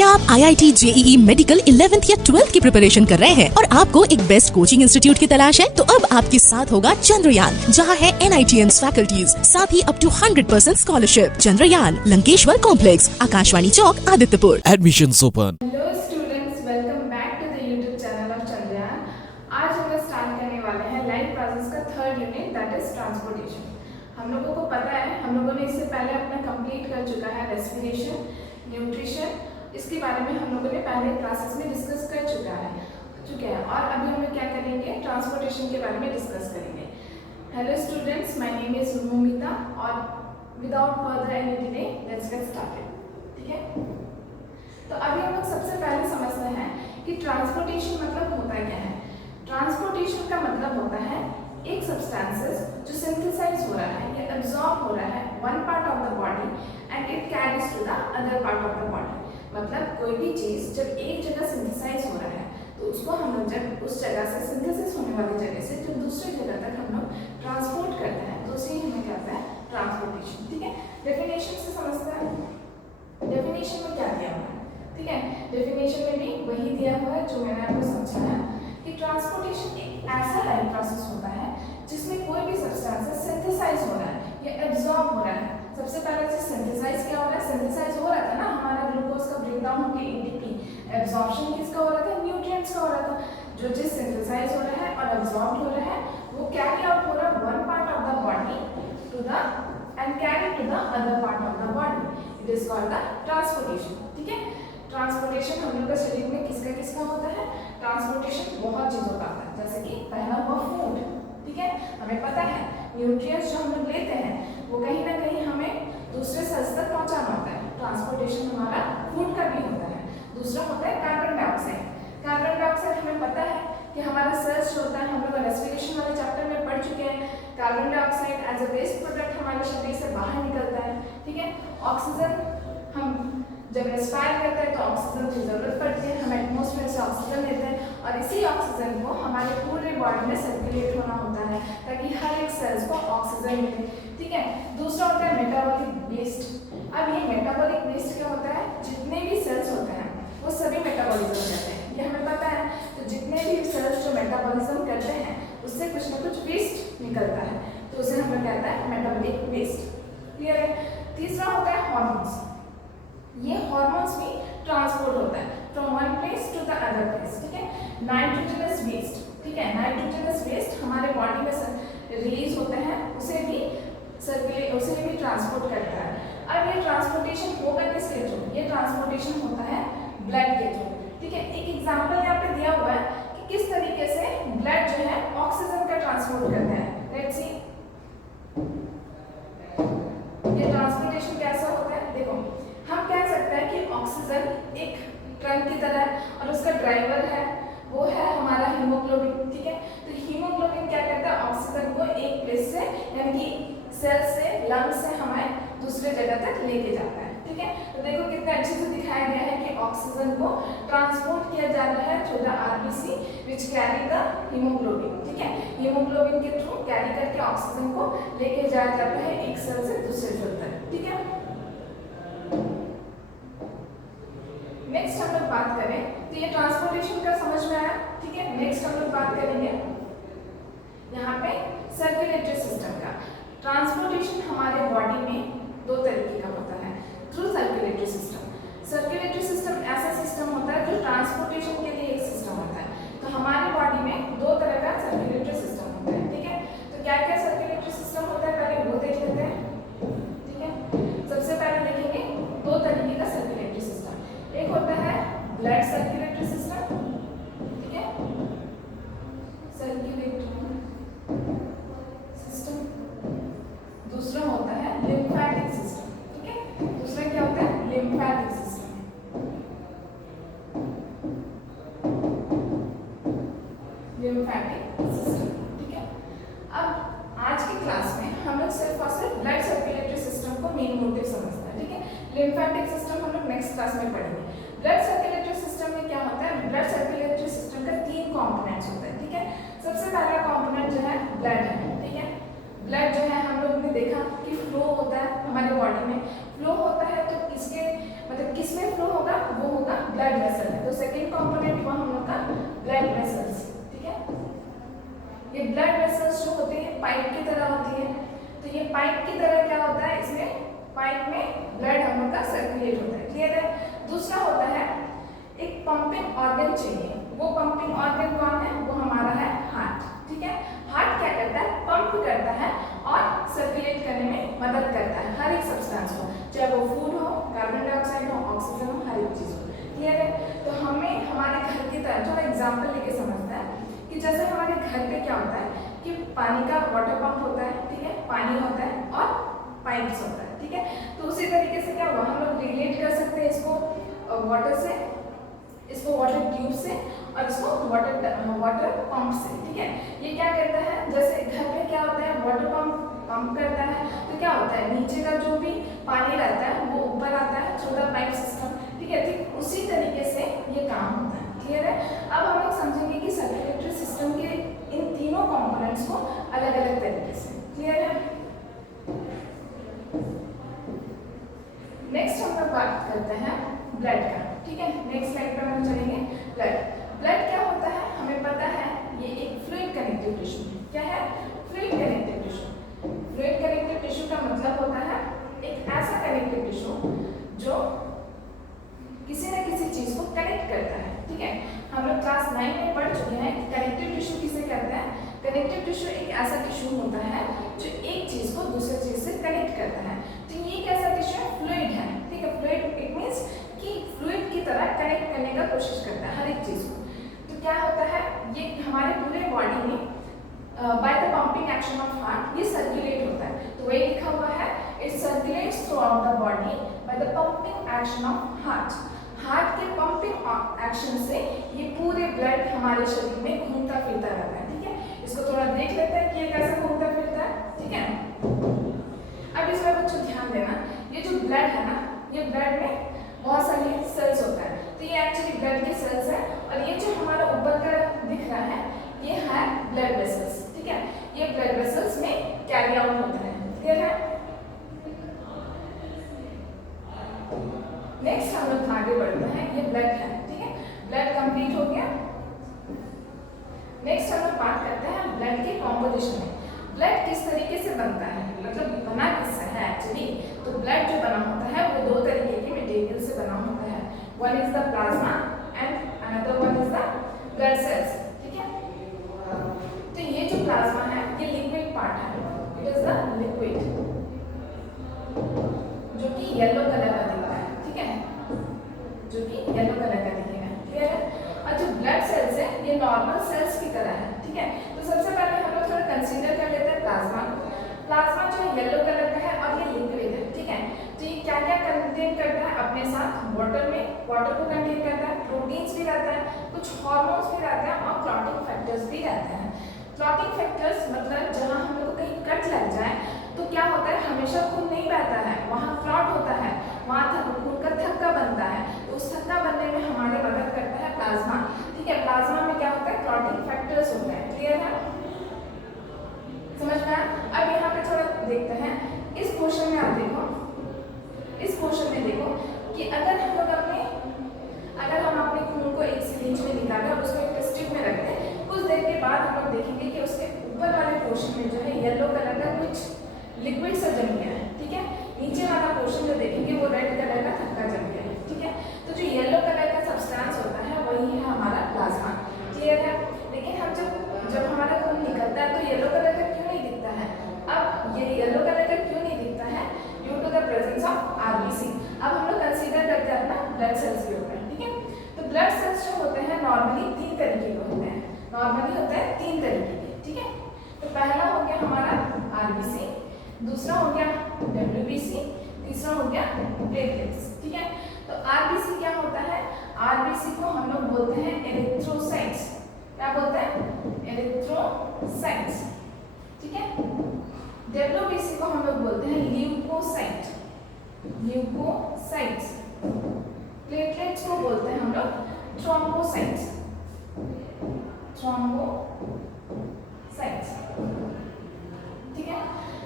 क्या आप IIT JEE medical 11th या 12th की प्रिपरेशन कर रहे हैं और आपको एक बेस्ट कोचिंग इंस्टीट्यूट की तलाश है? तो अब आपके साथ होगा चंद्रयान, जहां है NITN फैकल्टीज, साथ ही up to 100% scholarship. Chandrayaan, Lankeshwar complex, Akashvani Chowk, Adityapur. Admissions open. Hello students, welcome back to the YouTube channel of Chandrayaan. आज हम लोग स्टार्ट करने वाले हैं लाइफ प्रोसेस का third unit, that is transportation. हम लोगों को पता है, हम लोगों ने इससे पहले अपना कंप्लीट कर चुका है रेस्पिरेशन, न्यूट्रिशन। इसके बारे में हम लोगों ने पहले क्लासेस में डिस्कस कर चुके हैं और अभी हम लोग क्या करेंगे, ट्रांसपोर्टेशन के बारे में डिस्कस करेंगे। Hello students, my name is Momita और without further any delay let's get started. ठीक है, तो अभी हम लोग सबसे पहले समझते हैं कि ट्रांसपोर्टेशन मतलब होता क्या है। ट्रांसपोर्टेशन का मतलब होता है एक सब्सटेंसेस जो सिंथेसाइज हो रहा है या एब्जॉर्ब हो रहा है one part of the body and it carries to the other part of the body. मतलब कोई भी चीज जब एक जगह सिंथेसाइज हो रहा है तो उसको हम लोग जब उस जगह से सिंथेसिस होने वाली जगह से जब दूसरी जगह तक हम लोग ट्रांसपोर्ट करते हैं तो उसे हमें कहते हैं ट्रांसपोर्टेशन। ठीक है, डेफिनेशन से समझते हैं। डेफिनेशन में क्या दिया हुआ है, ठीक है, डेफिनेशन में भी वही दिया हुआ है जो मैंने आपको समझाया कि ट्रांसपोर्टेशन एक ऐसा लाइफ प्रोसेस होता है जिसमें कोई भी सब्सटेंस सिंथेसाइज हो रहा है या एब्जॉर्ब हो रहा है। सबसे पहले चीज सिंथेसाइज क्या हो रहा है, सिंथेसाइज हो रहा था ना हमारा ग्लूकोज का ब्रेकडाउन होकर ATP, एब्जॉर्प्शन किसका हो रहा था, न्यूट्रिएंट्स का हो रहा था। जो चीज सिंथेसाइज हो रहा है और एब्जॉर्ब हो रहा है वो कैरी आउट हो रहा है one part of the body to the and carry to the other part of the body. It is called the transportation. ठीक है, ट्रांसपोर्टेशन हम लोग के शरीर में किसका किसका होता है, ट्रांसपोर्टेशन बहुत चीजों का होता है। जैसे कि पहला हुआ फूड, ठीक है, हमें पता है न्यूट्रिएंट्स जो हम लोग लेते हैं वो कहीं ना कहीं हमें दूसरे सेल्स तक पहुंचाना होता है। ट्रांसपोर्टेशन हमारा फूड का भी होता है। दूसरा होता है कार्बन डाइऑक्साइड। कार्बन डाइऑक्साइड हमें पता है कि हमारा सेल्स जो होता है, हम लोग रेस्पिरेशन वाले चैप्टर में पढ़ चुके हैं, carbon dioxide as a waste product हमारे शरीर से बाहर निकलता है। ठीक है, ऑक्सीजन हम जब रेस्पायर करते हैं तो ऑक्सीजन की जरूरत पड़ती है, हम एटमॉस्फेयर से ऑक्सीजन लेते हैं और इसी ऑक्सीजन को हमारे पूरे बॉडी में सर्कुलेट होना होता है ताकि हर एक सेल्स को ऑक्सीजन मिले। ठीक है, दूसरा होता है मेटाबॉलिक वेस्ट। अब ये मेटाबॉलिक वेस्ट क्या होता है, जितने भी सेल्स होते हैं वो सभी मेटाबॉलिज्म करते हैं, ये हमें पता है। तो जितने भी सेल्स जो मेटाबॉलिज्म करते हैं उससे कुछ ना कुछ वेस्ट निकलता है, तो उसे हमें कहता है मेटाबॉलिक वेस्ट। क्लियर है। तीसरा होता है हार्मोन्स। ये हार्मोन्स भी ट्रांसपोर्ट होता है from one place to the other place. ठीक है, नाइट्रोजनस वेस्ट, ठीक है, नाइट्रोजनस वेस्ट हमारे बॉडी में रिलीज होते हैं, उसे भी ट्रांसपोर्ट करता है। अब ये ट्रांसपोर्टेशन होगा किसके थ्रू, ये ट्रांसपोर्टेशन होता है ब्लड के थ्रू। ठीक है, एक एग्जांपल यहाँ पे दिया हुआ है कि किस तरीके से ब्लड जो है ऑक्सीजन का ट्रांसपोर्ट करता है। लेट्स सी ये ट्रांसपोर्टेशन कैसा होता है। देखो, हम कह सकते हैं कि ऑक्सीजन एक ट्रक की तरह है और उसका ड्राइवर है वो है हमारा हीमोग्लोबिन। ठीक है, तो हीमोग्लोबिन क्या करता है, ऑक्सीजन को एक प्लेस से यानी कि सेल से लंग से हमें दूसरे जगह तक लेके जाता है। ठीक है, तो देखो कितने अच्छे से दिखाया गया है कि ऑक्सीजन को ट्रांसपोर्ट किया जाता है through the RBC which carry the haemoglobin. ठीक है, हीमोग्लोबिन के थ्रू कैरी करके ऑक्सीजन को लेके जाया जाता है एक सेल से दूसरे सेल तक। ठीक है, नेक्स्ट हम लोग बात करें तो ये ट्रांसपोर्टेशन का समझ में आया। ठीक है, नेक्स्ट हम लोग बात करेंगे यहाँ पे सर्कुलेटरी सिस्टम का। ट्रांसपोर्टेशन हमारे बॉडी में दो तरीके का होता है through circulatory system. Circulatory system ऐसा सिस्टम होता है जो ट्रांसपोर्टेशन के लिए एक सिस्टम होता है। तो हमारे बॉडी में दो तरह का सर्कुलेटरी सिस्टम होता है। ठीक है, तो क्या क्या सर्कुलेटरी सिस्टम होता है पहले वो देख लेते हैं। ठीक है, सबसे पहले देखेंगे दो तरीके का सर्कुलेटरी सिस्टम। एक होता है ब्लड सर्कुलेटरी सिस्टम, ठीक है, सर्कुलेटरी सिस्टम। दूसरा होता है लिम्फेटिक सिस्टम। ठीक है, दूसरा क्या होता है, लिम्फेटिक सिस्टम। Lymphatic system. ठीक है, अब आज की क्लास में हम लोग सिर्फ और सिर्फ ब्लड सर्कुलेटरी सिस्टम को मेन मोटिव समझते हैं। ठीक है, लिम्फेटिक सिस्टम हम लोग नेक्स्ट क्लास में पढ़ेंगे। ब्लड सर्कुलेटरी सिस्टम में क्या होता है, ब्लड सर्कुलेटरी सिस्टम का तीन कंपोनेंट्स होते हैं। ठीक है, सबसे पहला कंपोनेंट जो है ब्लड है। ठीक है, ब्लड जो है हम लोग ने देखा कि फ्लो होता है हमारे बॉडी में, फ्लो होता है तो इसके मतलब किसमें फ्लो होगा, वो होगा कंपोनेंट हुआ हम लोग का ब्लड वेसल्स, ठीक है। ये ब्लड वेसल्स जो होते हैं पाइप की तरह होती है, तो ये पाइप की तरह क्या होता है, इसमें पाइप में ब्लड हम लोग का सर्कुलेट होता है, क्लियर है। दूसरा होता है एक पंपिंग ऑर्गन चाहिए, वो पंपिंग ऑर्गन कौन है, वो हमारा है हार्ट, ठीक है। हार्ट क्या करता है, पंप करता है और सर्कुलेट करने में मदद करता है हर एक सब्सटेंस को, चाहे वो फूड हो, कार्बन डाइऑक्साइड हो, ऑक्सीजन हो, हर एक चीज हो, क्लियर है। तो हमें हमारे घर की तरह थोड़ा एग्जाम्पल लेके समझना है कि जैसे हमारे घर पे क्या होता है कि पानी का वाटर पंप होता है, ठीक है, पानी होता है और पाइप्स होता है, ठीक है। तो उसी तरीके से क्या हुआ, हम लोग रिलेट कर सकते हैं इसको वाटर से, इसको वाटर ट्यूब से और इसको वाटर पंप से, ठीक है। ये क्या करता है, जैसे घर में क्या होता है, वाटर पंप करता है, तो क्या होता है नीचे का जो भी पानी रहता है वो ऊपर आता है थ्रू द पाइप सिस्टम, ठीक है। ठीक उसी तरीके से ये काम होता है, क्लियर है। अब हम लोग समझेंगे कि सर्कुलेटरी सिस्टम के इन तीनों कंपोनेंट्स को अलग अलग तरीके से, क्लियर है। नेक्स्ट हम लोग बात करते हैं ब्लड का, ठीक है। नेक्स्ट स्लाइड पर हम चलेंगे। ब्लड क्या होता है, हमें पता है ये एक फ्लूइड कनेक्टिव टिश्यू है। क्या है, fluid connective tissue. Fluid connective tissue का मतलब होता है एक ऐसा कनेक्टिव टिश्यू जो किसी न किसी चीज को कनेक्ट करता है, ठीक है। हम लोग क्लास 9 में पढ़ चुके हैं कि कनेक्टिव टिश्यू किसे कहते हैं। कनेक्टिव टिश्यू एक ऐसा टिश्यू होता है जो एक चीज को दूसरे चीज से कनेक्ट करता है। तो ये एक ऐसा टिश्यू है, फ्लूइड है, ठीक है। फ्लूइड इट मींस कि फ्लूइड की तरह कनेक्ट करने का कोशिश करता है हर एक चीज को। तो क्या होता है, ये हमारे पूरे बॉडी में by the pumping action of heart ये सर्कुलेट होता है। तो वही लिखा हुआ है, it circulates through out the body by the pumping action of heart. Heart के पंपिंग एक्शन से ये पूरे ब्लड हमारे शरीर में घूमता फिरता रहता है, ठीक है। इसको थोड़ा देख लेते हैं कि ये कैसे घूमता फिरता है, ठीक है। अब इसमें बच्चों ध्यान देना, ये जो ब्लड है ना, ये ब्लड में बहुत सारे सेल्स होता है, तो ये एक्चुअली ब्लड के सेल्स है। और ये जो हमारा ऊपर का दिख रहा है ये है ब्लड वेसल्स, ठीक है। ये ब्लड वेसल्स में कैरी आउट होता है, क्लियर है। नेक्स्ट हम लोग आगे बढ़ते हैं, ये ब्लड है, ठीक है। ब्लड कंप्लीट हो गया। नेक्स्ट हम लोग बात करते हैं ब्लड के कॉम्पोजिशन में। ब्लड किस तरीके से बनता है, मतलब बना किससे है एक्चुअली। तो ब्लड जो बना होता है वो दो तरीके के मटेरियल से बना होता है। One is the plasma and another one is the blood cells, ठीक है। तो ये जो प्लाज्मा है ये लिक्विड पार्ट है, इट इज द लिक्विड जो कि येलो कलर का दिखता है, ठीक है, जो कि येलो कलर का दिखेगा, क्लियर है। और जो ब्लड सेल्स है ये नॉर्मल सेल्स की तरह है, ठीक है। तो सबसे पहले हम लोग थोड़ा कंसीडर कर लेते हैं प्लाज्मा को। प्लाज्मा जो है येलो कलर का है और ये लिक्विड है, ठीक है। तो ये क्या क्या कंटेन करता है अपने साथ, वाटर में वाटर को कंटेन करता है, प्रोटीन्स भी रहता है, कुछ हार्मोन्स भी रहते हैं और क्लॉटिंग फैक्टर्स भी रहते हैं। क्लॉटिंग फैक्टर्स मतलब जहाँ हम लोग को कहीं कट लग जाए तो क्या होता है, हमेशा खून नहीं बहता है, वहाँ क्लॉट होता है, वहाँ खून का थक्का बनता है। तो उस थक्का बनने में हमारी मदद करता है प्लाज्मा, ठीक है। प्लाज्मा में क्या होता है, क्लॉटिंग फैक्टर्स होते हैं, क्लियर है, समझ में आया। अब यहाँ पे थोड़ा देखते हैं इस क्वेश्चन में। आप देखो इस क्वेश्चन में देखो कि अगर हम अपने खून को एक सिरिंज में निकालें और उसको एक टेस्ट ट्यूब में रखते हैं, कुछ देर के बाद हम लोग देखेंगे कि उसके ऊपर वाले पोर्शन में जो है येलो कलर का कुछ लिक्विड सा जम गया है, ठीक है। नीचे वाला पोर्शन जो देखेंगे वो रेड कलर का थक्का जम गया है, ठीक है। तो जो येलो कलर का सब्सटेंस होता है वही है हमारा प्लाज्मा, क्लियर है। लेकिन हम जब हमारा खून निकलता है तो येलो कलर का क्यों नहीं दिखता है। अब ये येलो कलर का क्यों नहीं दिखता है, due to the presence of RBC. अब हम लोग कंसीडर करते हैं अपना ब्लड सेल्स के ऊपर, ठीक है। तो ब्लड सेल्स जो होते हैं नॉर्मली 3 तरीके के होते हैं, नॉर्मली होते हैं 3 तरीके के, ठीक है। तो पहला हो गया हमारा आरबीसी, दूसरा हो गया डब्ल्यूबीसी, तीसरा हो गया प्लेटलेट्स, ठीक है। तो आरबीसी क्या होता है, आरबीसी को हम लोग बोलते हैं एरिथ्रोसाइट्स। क्या बोलते हैं, एरिथ्रोसाइट्स, ठीक है। डब्ल्यूबीसी को हम लोग बोलते हैं ल्यूकोसाइट, ल्यूकोसाइट्स। प्लेटलेट्स को बोलते हैं हम लोग थ्रोम्बोसाइट्स, थ्रोम्बोसाइट्स, ठीक है।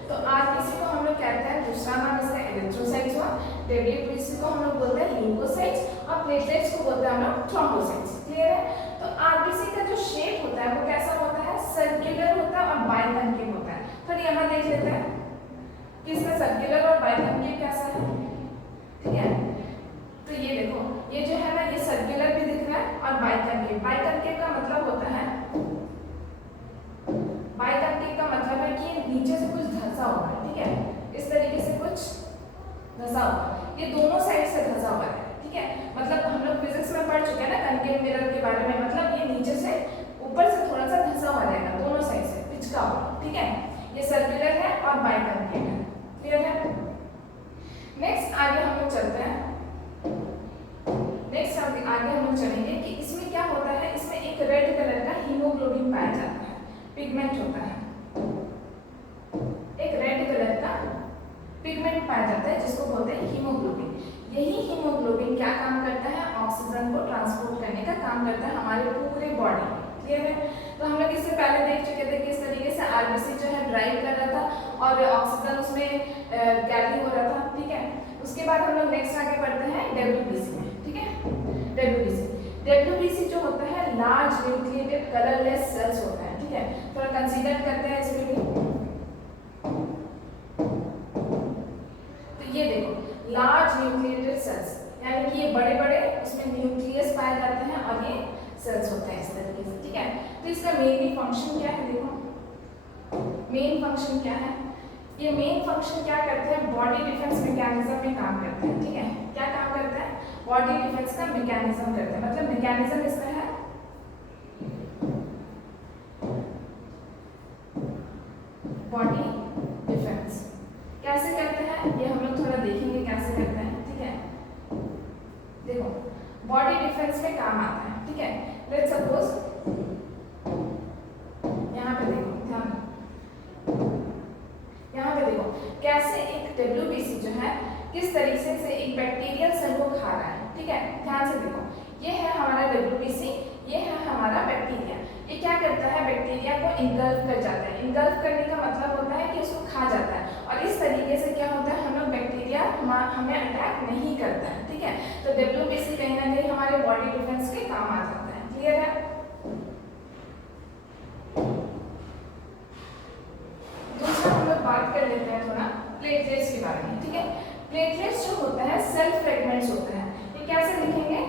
तो आरबीसी को हम लोग कहते हैं, दूसरा नाम इसका एरिथ्रोसाइट्स हुआ। डब्ल्यूबीसी को हम लोग बोलते हैं ल्यूकोसाइट्स और प्लेटलेट्स को बोलते हैं हम लोग थ्रोम्बोसाइट्स। क्लियर है? तो आरबीसी का जो शेप होता है वो कैसा होता है, सर्कुलर होता है और बाइकॉन्केव होता है। तो यहाँ देख लेते हैं कि इसका सर्कुलर और बाइकॉन्केव कैसा है। ठीक है, तो ये देखो, ये जो है ना, ये सर्कुलर भी दिख रहा है और बाइकॉन्केव। बाइकॉन्केव का मतलब होता है, बाइकॉन्केव का मतलब है कि नीचे से कुछ धंसा हुआ है। ठीक है, इस तरीके से कुछ धंसा हुआ, ये दोनों साइड से धंसा हुआ है। ठीक है, मतलब हम लोग फिजिक्स में पढ़ चुके हैं ना कनकेव मिरर के बारे में, मतलब ये नीचे से ऊपर से थोड़ा सा धंसा हुआ रहेगा, दोनों साइड से पिचका हुआ। ठीक है, ये सर्कुलर है और बाइकॉन्केव है। क्लियर है? नेक्स्ट आगे हम लोग चलते हैं। नेक्स्ट आगे हम लोग चलेंगे कि इसमें क्या होता है, इसमें एक रेड कलर का हीमोग्लोबिन पाया जाता है, पिगमेंट होता है, एक रेड कलर का पिगमेंट पाया जाता है जिसको बोलते हैं हीमोग्लोबिन। यही हीमोग्लोबिन क्या काम करता है, ऑक्सीजन को ट्रांसपोर्ट करने का काम करता है हमारे पूरे बॉडी में। क्लियर है? तो हम लोग इससे पहले देख चुके थे कि इस तरीके से आरबीसी जो है ड्राइव कर रहा था और ऑक्सीजन उसमें कैरी हो रहा था। ठीक है, उसके बाद हम लोग नेक्स्ट आगे बढ़ते हैं डब्ल्यूबीसी में। ठीक है, डब्ल्यूबीसी जो होता है लार्ज न्यूक्लिएटेड कलरलेस सेल्स होता है। ठीक है, थोड़ा कंसीडर करते हैं इसमें भी। तो ये देखो, लार्ज न्यूक्लिएटेड सेल्स यानी कि ये बड़े बड़े उसमें न्यूक्लियस पाए जाते हैं और ये सेल्स होते हैं इस तरीके से। ठीक है, तो इसका मेन फंक्शन क्या है, देखो मेन फंक्शन क्या है, ये मेन फंक्शन क्या करते हैं, बॉडी डिफेंस मैकेनिज्म में काम करते हैं। ठीक है, क्या काम करते हैं, बॉडी डिफेंस का मैकेनिज्म करते हैं। मतलब मैकेनिज्म इसका है बॉडी डिफेंस। कैसे करते हैं ये हम लोग थोड़ा देखेंगे कैसे करते हैं। ठीक है, देखो बॉडी डिफेंस में काम आता है। ठीक है, लेट्स सपोज यहाँ पे देखो, ध्यान दो, यहाँ पे देखो कैसे एक डब्ल्यूबीसी जो है किस तरीके से एक बैक्टीरियल सेल को खा रहा है। ठीक है, ध्यान से देखो, ये है हमारा डब्ल्यूबीसी, ये है हमारा बैक्टीरिया। ये क्या करता है, बैक्टीरिया को इंगल्फ कर जाता है। इंगल्फ करने का मतलब होता है कि उसको खा जाता है और इस तरीके से क्या होता है, हम लोग बैक्टीरिया हमें अटैक नहीं करता है। ठीक है, तो डब्ल्यूबीसी कहीं ना कहीं हमारे बॉडी डिफेंस के काम आ जाता है। क्लियर है? दूसरा हम लोग बात कर लेते हैं थोड़ा प्लेटलेट्स के बारे में। ठीक है, प्लेटलेट्स जो होता है सेल फ्रेगमेंट्स होता है। ये कैसे दिखेंगे,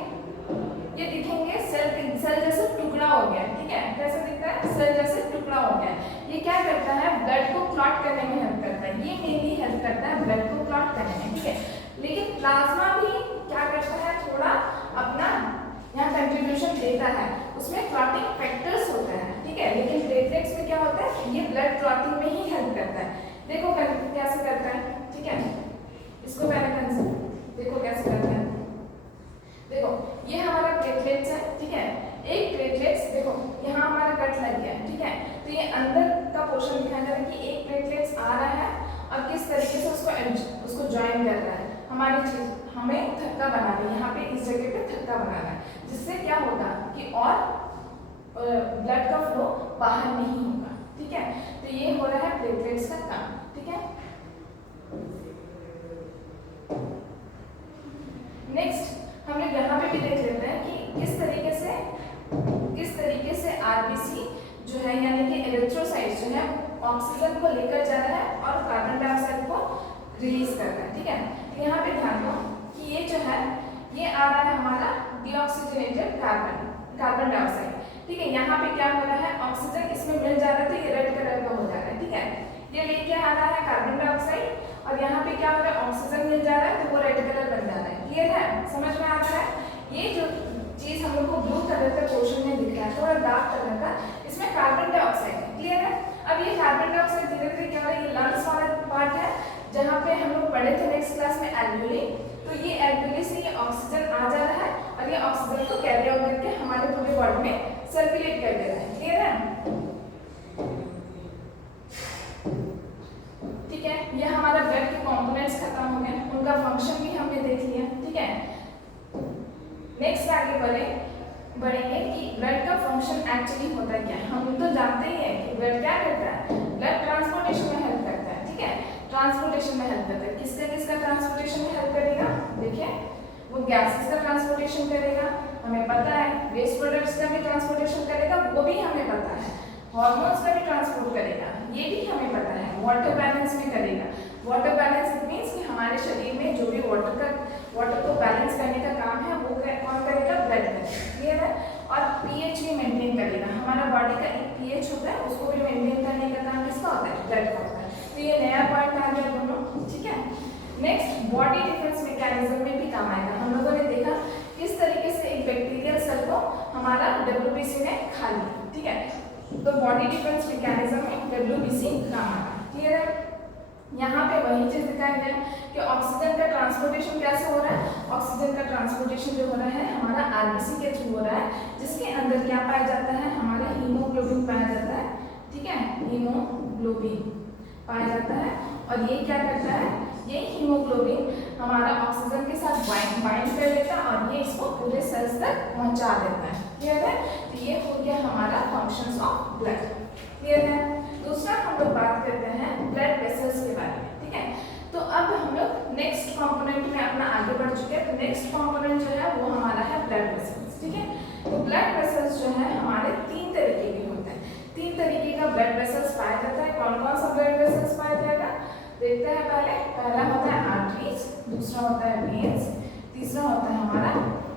ये दिखेंगे सेल जैसे टुकड़ा हो गया। ठीक है, कैसे दिखता है, सेल जैसे टुकड़ा हो गया। ये क्या करता है, ब्लड को क्लॉट करने में हेल्प करता है। ये मेनली हेल्प करता है ब्लड को क्लॉट करने में। ठीक है, लेकिन प्लाज्मा भी क्या करता है, थोड़ा अपना यहाँ कंट्रीब्यूशन देता है, उसमें क्लॉटिंग फैक्टर्स होते हैं। ठीक है, लेकिन प्लेटलेट्स में क्या होता है, ये ब्लड क्लॉटिंग में ही हेल्प करता है। देखो कैसे करता है। ठीक है, इसको पहले देखो कैसे करते हैं। देखो ये हमारा प्लेटलेट्स है। ठीक है, एक प्लेटलेट्स देखो यहाँ हमारा कट लग गया है। ठीक है, तो ये अंदर का पोर्शन दिखाया जा रहा है कि एक प्लेटलेट्स आ रहा है और किस तरीके से उसको ज्वाइन कर रहा है। हमारी चीज हमें थक्का बनाना है, यहाँ पे इस जगह पे थक्का बनाना है, जिससे क्या होगा कि और ब्लड का फ्लो बाहर नहीं होगा। ठीक है, तो ये हो रहा है प्लेटलेट्स का काम। ठीक है, नेक्स्ट हम लोग यहाँ पे भी देख लेते हैं कि किस तरीके से आरबीसी जो है यानी कि इलेक्ट्रोसाइट्स जो है ऑक्सीजन को लेकर जा रहा है और कार्बन डाइऑक्साइड को रिलीज कर रहा है। ठीक है, तो यहाँ पे ध्यान दो कि ये जो है ये आ रहा है हमारा डीऑक्सीजनेटेड कार्बन डाइऑक्साइड। ठीक है, यहाँ पे क्या हो रहा है, ऑक्सीजन इसमें मिल जा रहा है तो ये रेड कलर का हो जा रहा है। ठीक है, ये लेके आ रहा है कार्बन डाइऑक्साइड और यहाँ पे क्या हो रहा है, ऑक्सीजन मिल जा रहा है तो वो रेड कलर बन जा रहा है। क्लियर है, समझ में आ रहा है? ये जो चीज हम लोग को ब्लू कलर का पोर्शन में दिख रहा है, थोड़ा डार्क कलर का, इसमें कार्बन डाइऑक्साइड है। क्लियर है? अब ये कार्बन डाइऑक्साइड धीरे धीरे क्या हो रहा है, ये लंग्स वाला पार्ट है जहाँ पे हम लोग पढ़े थे नेक्स्ट क्लास में एल्वियोली। तो ये एल्वियोली से ये ऑक्सीजन आ जा रहा है और ये ऑक्सीजन को कैरी आउट करके हमारे पूरे बॉडी में सर्कुलेट कर दे रहा है। क्लियर है? ठीक है, ये हमारा ब्लड के कंपोनेंट्स खत्म हो गए, उनका फंक्शन भी हमने देख लिया। ठीक है, नेक्स्ट आगे बढ़ेंगे कि ब्लड का फंक्शन एक्चुअली होता क्या है। हम तो जानते ही हैं कि ब्लड क्या करता है, ब्लड ट्रांसपोर्टेशन में हेल्प करता है। ठीक है, ट्रांसपोर्टेशन में हेल्प करता है। किसका ट्रांसपोर्टेशन में हेल्प करेगा, देखिए वो गैसेस का ट्रांसपोर्टेशन करेगा, हमें पता है। वेस्ट प्रोडक्ट्स का भी ट्रांसपोर्टेशन करेगा, वो भी हमें पता है। हार्मोन्स का भी ट्रांसपोर्ट करेगा, ये भी हमें पता है। वाटर बैलेंस में करेगा। वाटर बैलेंस इट मीन्स कि हमारे शरीर में जो भी वाटर को बैलेंस करने का काम है वो कौन करेगा? ब्लड करेगा। क्लियर है? और पीएच भी मेंटेन करेगा। हमारा बॉडी का एक पीएच होता है, उसको भी मेंटेन करने का काम किसका होता है? ब्लड का होता है। तो ये नया पॉइंट आ गया दोनों, ठीक है। नेक्स्ट, बॉडी डिफेंस मैकेनिज्म में भी काम आएगा। हम लोगों ने देखा किस तरीके से एक बैक्टीरियल सेल को हमारा डब्ल्यूबीसी ने खा लिया, ठीक है। तो बॉडी डिफेंस मैकेनिज्म में डब्ल्यूबीसी काम आएगा। क्लियर है? यहाँ पे वही चीज दिखाया गया कि ऑक्सीजन का ट्रांसपोर्टेशन कैसे हो रहा है। ऑक्सीजन का ट्रांसपोर्टेशन जो हो रहा है हमारा आरबीसी के थ्रू हो रहा है, जिसके अंदर क्या पाया जाता है? हमारा हीमोग्लोबिन पाया जाता है, ठीक है। हीमोग्लोबिन पाया जाता है और ये क्या करता है? ये हीमोग्लोबिन हमारा ऑक्सीजन के साथ बाइंड कर लेता है और ये इसको पूरे सेल्स तक पहुंचा देता है। क्लियर है? तो ये हो गया हमारा फंक्शंस ऑफ ब्लड। क्लियर है? दूसरा हम लोग बात करते हैं ब्लड वेसल्स के बारे में, ठीक है। तो अब हम लोग नेक्स्ट कंपोनेंट में अपना आगे बढ़ चुके हैं। तो नेक्स्ट कंपोनेंट जो है वो हमारा है ब्लड वेसल्स, ठीक है। तो ब्लड वेसल्स जो है हमारे 3 तरीके के होते हैं। 3 तरीके का ब्लड वेसल्स पाया जाता है। कौन कौन सा ब्लड वेसल्स पाया जाएगा देखते हैं। पहला होता है आर्टरीज, दूसरा होता है वेन्स, तीसरा होता है हमारा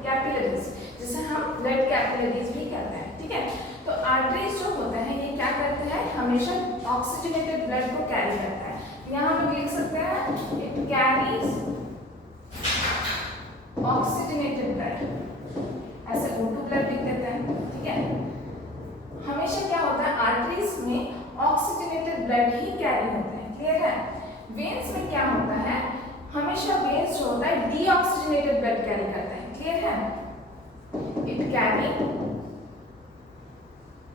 कैपिलरीज, जिसे हम ब्लड कैपिलरीज भी कहते हैं, ठीक है। तो आर्टरीज जो होता है ये क्या करते हैं? हमेशा ऑक्सीजनेटेड ब्लड को कैरी करता है। यहाँ पे लिख सकते हैं इट कैरीज ऑक्सीजनेटेड ब्लड, ऐसे O2 ब्लड लिख देते हैं, ठीक है। हमेशा क्या होता है? आर्टरीज में ऑक्सीजनेटेड ब्लड ही कैरी होते हैं। क्लियर है? वेन्स में क्या होता है? हमेशा वेन्स जो होता है डीऑक्सीजनेटेड ब्लड कैरी करता है। क्लियर है? It carry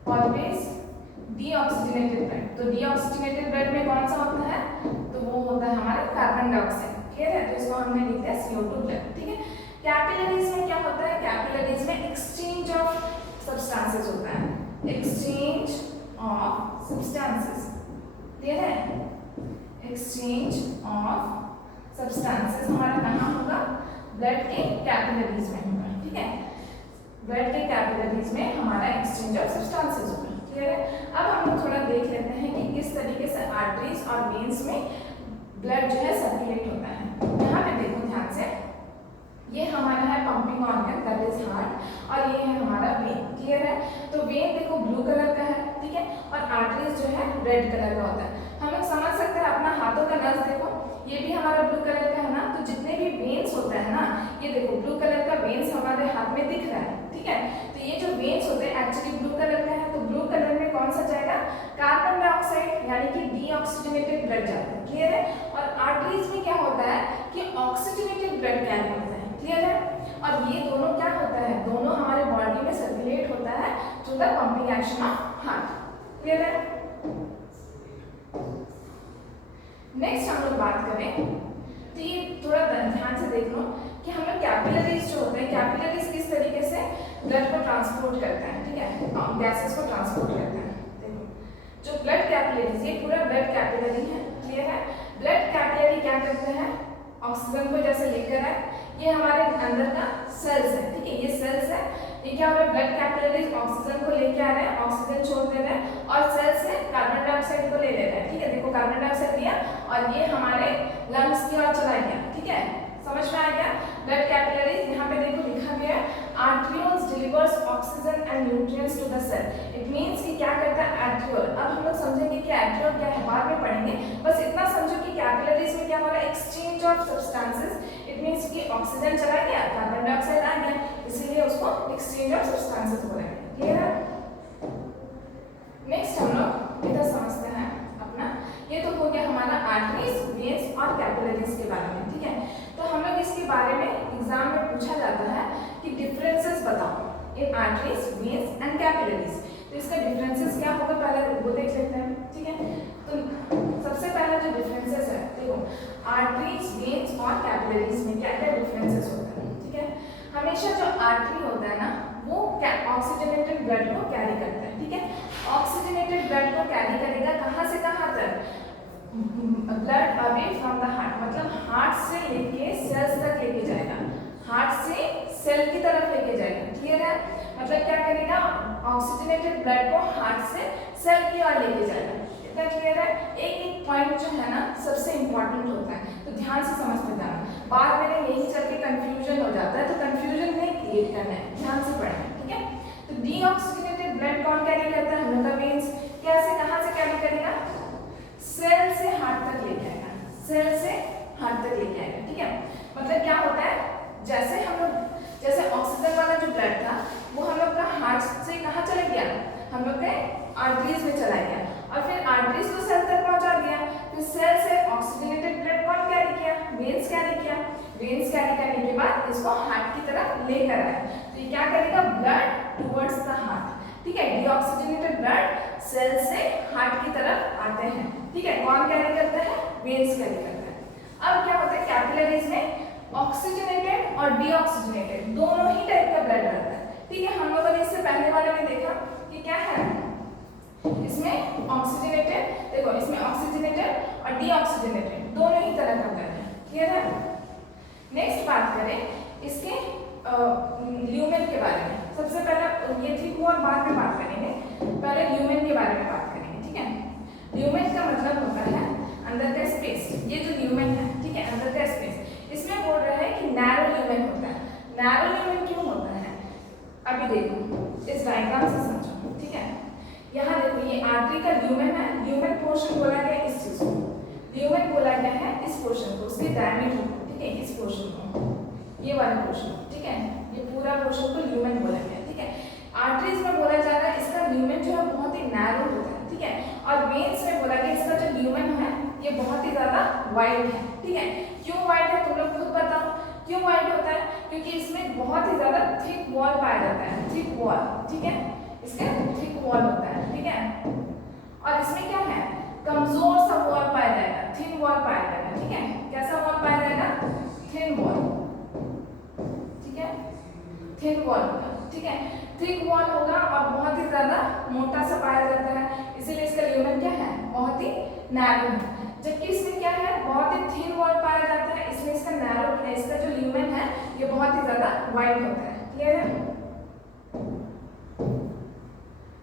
always deoxygenated blood. तो डीऑक्सीजनेटेड ब्लड में कौन सा होता है? तो वो होता है हमारा कार्बन डाइऑक्साइड। क्लियर है? तो इसको हमने लिख दिया CO2 ब्लड, ठीक है। कैपिलरीज में क्या होता है? कैपिलरीज में एक्सचेंज ऑफ सब्सटेंसेस होता है, एक्सचेंज ऑफ सब्सटेंसेस। क्लियर है? एक्सचेंज ऑफ सब्सटेंसेस हमारा कहाँ होगा? ब्लड के कैपिलरीज में होगा, ठीक है। ब्लड के कैपिलरीज में हमारा एक्सचेंज ऑफ सब्सटेंसेस होगा। क्लियर है? अब हम लोग थोड़ा देख लेते हैं कि किस तरीके से आर्टरीज और वेन्स में ब्लड जो है सर्कुलेट होता है। यहाँ पे देखो ध्यान से, ये हमारा है pumping organ that is heart और ये है हमारा वेन। क्लियर है? तो वेन देखो ब्लू कलर का है, ठीक है, और आर्टरीज जो है रेड कलर का होता है। हम लोग समझ सकते हैं अपना हाथों का नस देखो, ये भी हमारा ब्लू कलर का है ना। तो जितने भी वेन्स होता है ना, ये देखो ब्लू कलर का वेन्स हमारे हाथ में दिख रहा है, ठीक है। तो ये जो वेन्स होते हैं एक्चुअली ब्लू कलर का है। तो ब्लू कलर में कौन सा जाएगा? कार्बन डाइऑक्साइड यानी कि डीऑक्सीजनेटेड ब्लड जाता है। क्लियर है? और आर्टरीज में क्या होता है कि ऑक्सीजनेटेड ब्लड कैरी होता है। क्लियर है? और ये दोनों क्या होता है? दोनों हमारे बॉडी में सर्कुलेट होता है through the pumping action of heart. Clear है? नेक्स्ट हम लोग बात करें तो ये थोड़ा ध्यान से देख लो कि हम लोग कैपिलरीज जो होते हैं, कैपिलरीज किस तरीके से ब्लड को ट्रांसपोर्ट करता है, ठीक है, गैसेस को ट्रांसपोर्ट करता है। देखो जो ब्लड कैपिलरीज, ये पूरा ब्लड कैपिलरी है। क्लियर है? ब्लड कैपिलरी क्या करते हैं? ऑक्सीजन को जैसे लेकर है, ये हमारे अंदर का सेल्स है, ठीक है, ये सेल्स है। ये क्या हो रहा है? ब्लड कैपिलरीज ऑक्सीजन को लेके आ रहे हैं, ऑक्सीजन छोड़ दे रहे हैं और सेल से कार्बन डाइऑक्साइड को ले ले रहे हैं, ठीक है। देखो कार्बन डाइऑक्साइड लिया और ये हमारे लंग्स की ओर चला गया, ठीक है। समझ में आ गया? ब्लड कैपिलरीज यहाँ पे देखो लिखा गया है arterioles delivers oxygen and nutrients to the cell. It means कि क्या करता है आर्ट्रियोल। अब हम लोग समझेंगे कि आर्ट्रियोल क्या है, बाद में पढ़ेंगे। बस इतना समझो कि कैपिलरीज में क्या हो रहा है? Exchange of substances. It means कि ऑक्सीजन चला गया, कार्बन डाइऑक्साइड आ गया, इसीलिए उसको एक्सचेंज ऑफ सब्सटेंसेस हो रहा है। क्लियर है? नेक्स्ट हम लोग इधर समझते हैं अपना, ये तो हो गया हमारा आर्टरीज, वेन्स और कैपिलरीज के बारे में, ठीक है। तो हम लोग इसके बारे में एग्जाम में पूछा जाता है कि डिफरेंसेस बताओ इन आर्टरीज, वेन्स एंड कैपिलरीज। तो इसका डिफरेंसेस क्या होगा पहले वो देख लेते हैं, ठीक है। तो सबसे पहला जो डिफरेंसेस है, देखो आर्टरीज, वेन्स और कैपिलरीज में क्या क्या डिफरेंसेस होते हैं, ठीक है। हमेशा जो आर्टरी होता है ना, वो ऑक्सीजनेटेड ब्लड को कैरी करता है, ठीक है। ऑक्सीजनेटेड ब्लड को कैरी करेगा कहाँ से कहाँ तक? Blood away from the heart, मतलब हार्ट से लेके सेल्स तक लेके जाएगा। हार्ट से सेल की तरफ लेके जाएगा। क्लियर है? मतलब क्या करेगा, ऑक्सीजनेटेड ब्लड को हार्ट से सेल की ओर लेके जाएगा। इतना क्लियर है? एक एक पॉइंट जो है ना सबसे इंपॉर्टेंट होता है, तो ध्यान से समझते जाना। बाद में यही चल के कंफ्यूजन हो जाता है, तो कंफ्यूजन नहीं क्रिएट करना है, ध्यान से पढ़ना है। ठीक है? तो डीऑक्सीजनेटेड ब्लड कौन कैरी करता है? हम लोग का वेन्स। कैसे, कहां से कैरी करेगा? सेल से हार्ट तक लेके आएगा, सेल से हार्ट तक लेके आएगा। ठीक है? मतलब क्या होता है, जैसे हम लोग जैसे ऑक्सीजन वाला जो ब्लड था वो हम लोग का हार्ट से कहाँ चला गया, हम लोग के आर्टरीज में चला गया, और फिर आर्टरीज को सेल तक पहुंचा दिया। फिर सेल से ऑक्सीजनेटेड ब्लड कौन कैरी किया? वेन्स कैरी किया। वेन्स कैरी करने के बाद इसको हार्ट की तरफ लेकर आया, तो ये क्या करेगा, ब्लड टुवर्ड्स द हार्ट। ठीक है? डीऑक्सीजनेटेड ब्लड सेल से हार्ट की तरफ आते हैं। ठीक है? कौन कैरी करता है? वेन्स कैरी करता है। अब क्या होता है, कैपिलरीज में ऑक्सीजनेटेड और डीऑक्सीजनेटेड दोनों ही टाइप का ब्लड रहता है। ठीक है? हम लोगों ने इससे पहले वाले में देखा कि क्या है, इसमें ऑक्सीजनेटेड, देखो इसमें ऑक्सीजनेटेड और डीऑक्सीजनेटेड दोनों ही तरह का ब्लड है। क्लियर है? नेक्स्ट बात करें इसके ल्यूमेन के बारे में। सबसे पहले ये थिक वॉल बाद में बात करेंगे, पहले ल्यूमेन के बारे में बात करेंगे। ठीक है? ल्यूमेन का मतलब होता है अंदर का स्पेस। ये जो ल्यूमेन है, ठीक है, अंदर का स्पेस, इसमें बोल रहा है कि नैरो ल्यूमेन होता है। नैरो ल्यूमेन क्यों होता है, अभी देखो इस डायग्राम से समझो। ठीक है? यहाँ देखो ये आर्टरी का ल्यूमेन है, ल्यूमेन पोर्शन बोला गया इस चीज को, ल्यूमेन बोला गया है इस पोर्शन को, उसके डायमीटर को। ठीक है? इस पोर्शन को, ये वाला पोर्शन। ठीक है? ये पूरा पोर्शन को ल्यूमेन बोला गया। ठीक है? आर्टरीज में बोला जा रहा है इसका ल्यूमेन जो है बहुत ही नैरो होता है। ठीक है? और वेन्स में बोला गया इसका जो ल्यूमेन है ये बहुत ही ज्यादा वाइड है। ठीक है? क्यों वाइड है तुम लोग खुद बताओ, क्यों वाइड होता है? क्योंकि इसमें बहुत ही ज्यादा थिक वॉल पाया जाता है, थिक वॉल। ठीक है? इसका थिक वॉल होता है। ठीक है? और इसमें क्या है, कमजोर सा वॉल पाया जाएगा, थिन वॉल पाया जाएगा। ठीक है? कैसा वॉल पाया जाएगा? Thin wall. ठीक है? थिन वॉल होगा। ठीक है? थिक वॉल होगा और बहुत ही ज्यादा मोटा सा पाया जाता है, इसीलिए इसका ल्यूमेन क्या है, बहुत ही नैरो है। जबकि इसमें क्या है, बहुत ही थिन वॉल पाया जाता है, इसमें इसका नैरो है, इसका जो ल्यूमेन है ये बहुत ही ज्यादा वाइड होता है। क्लियर है?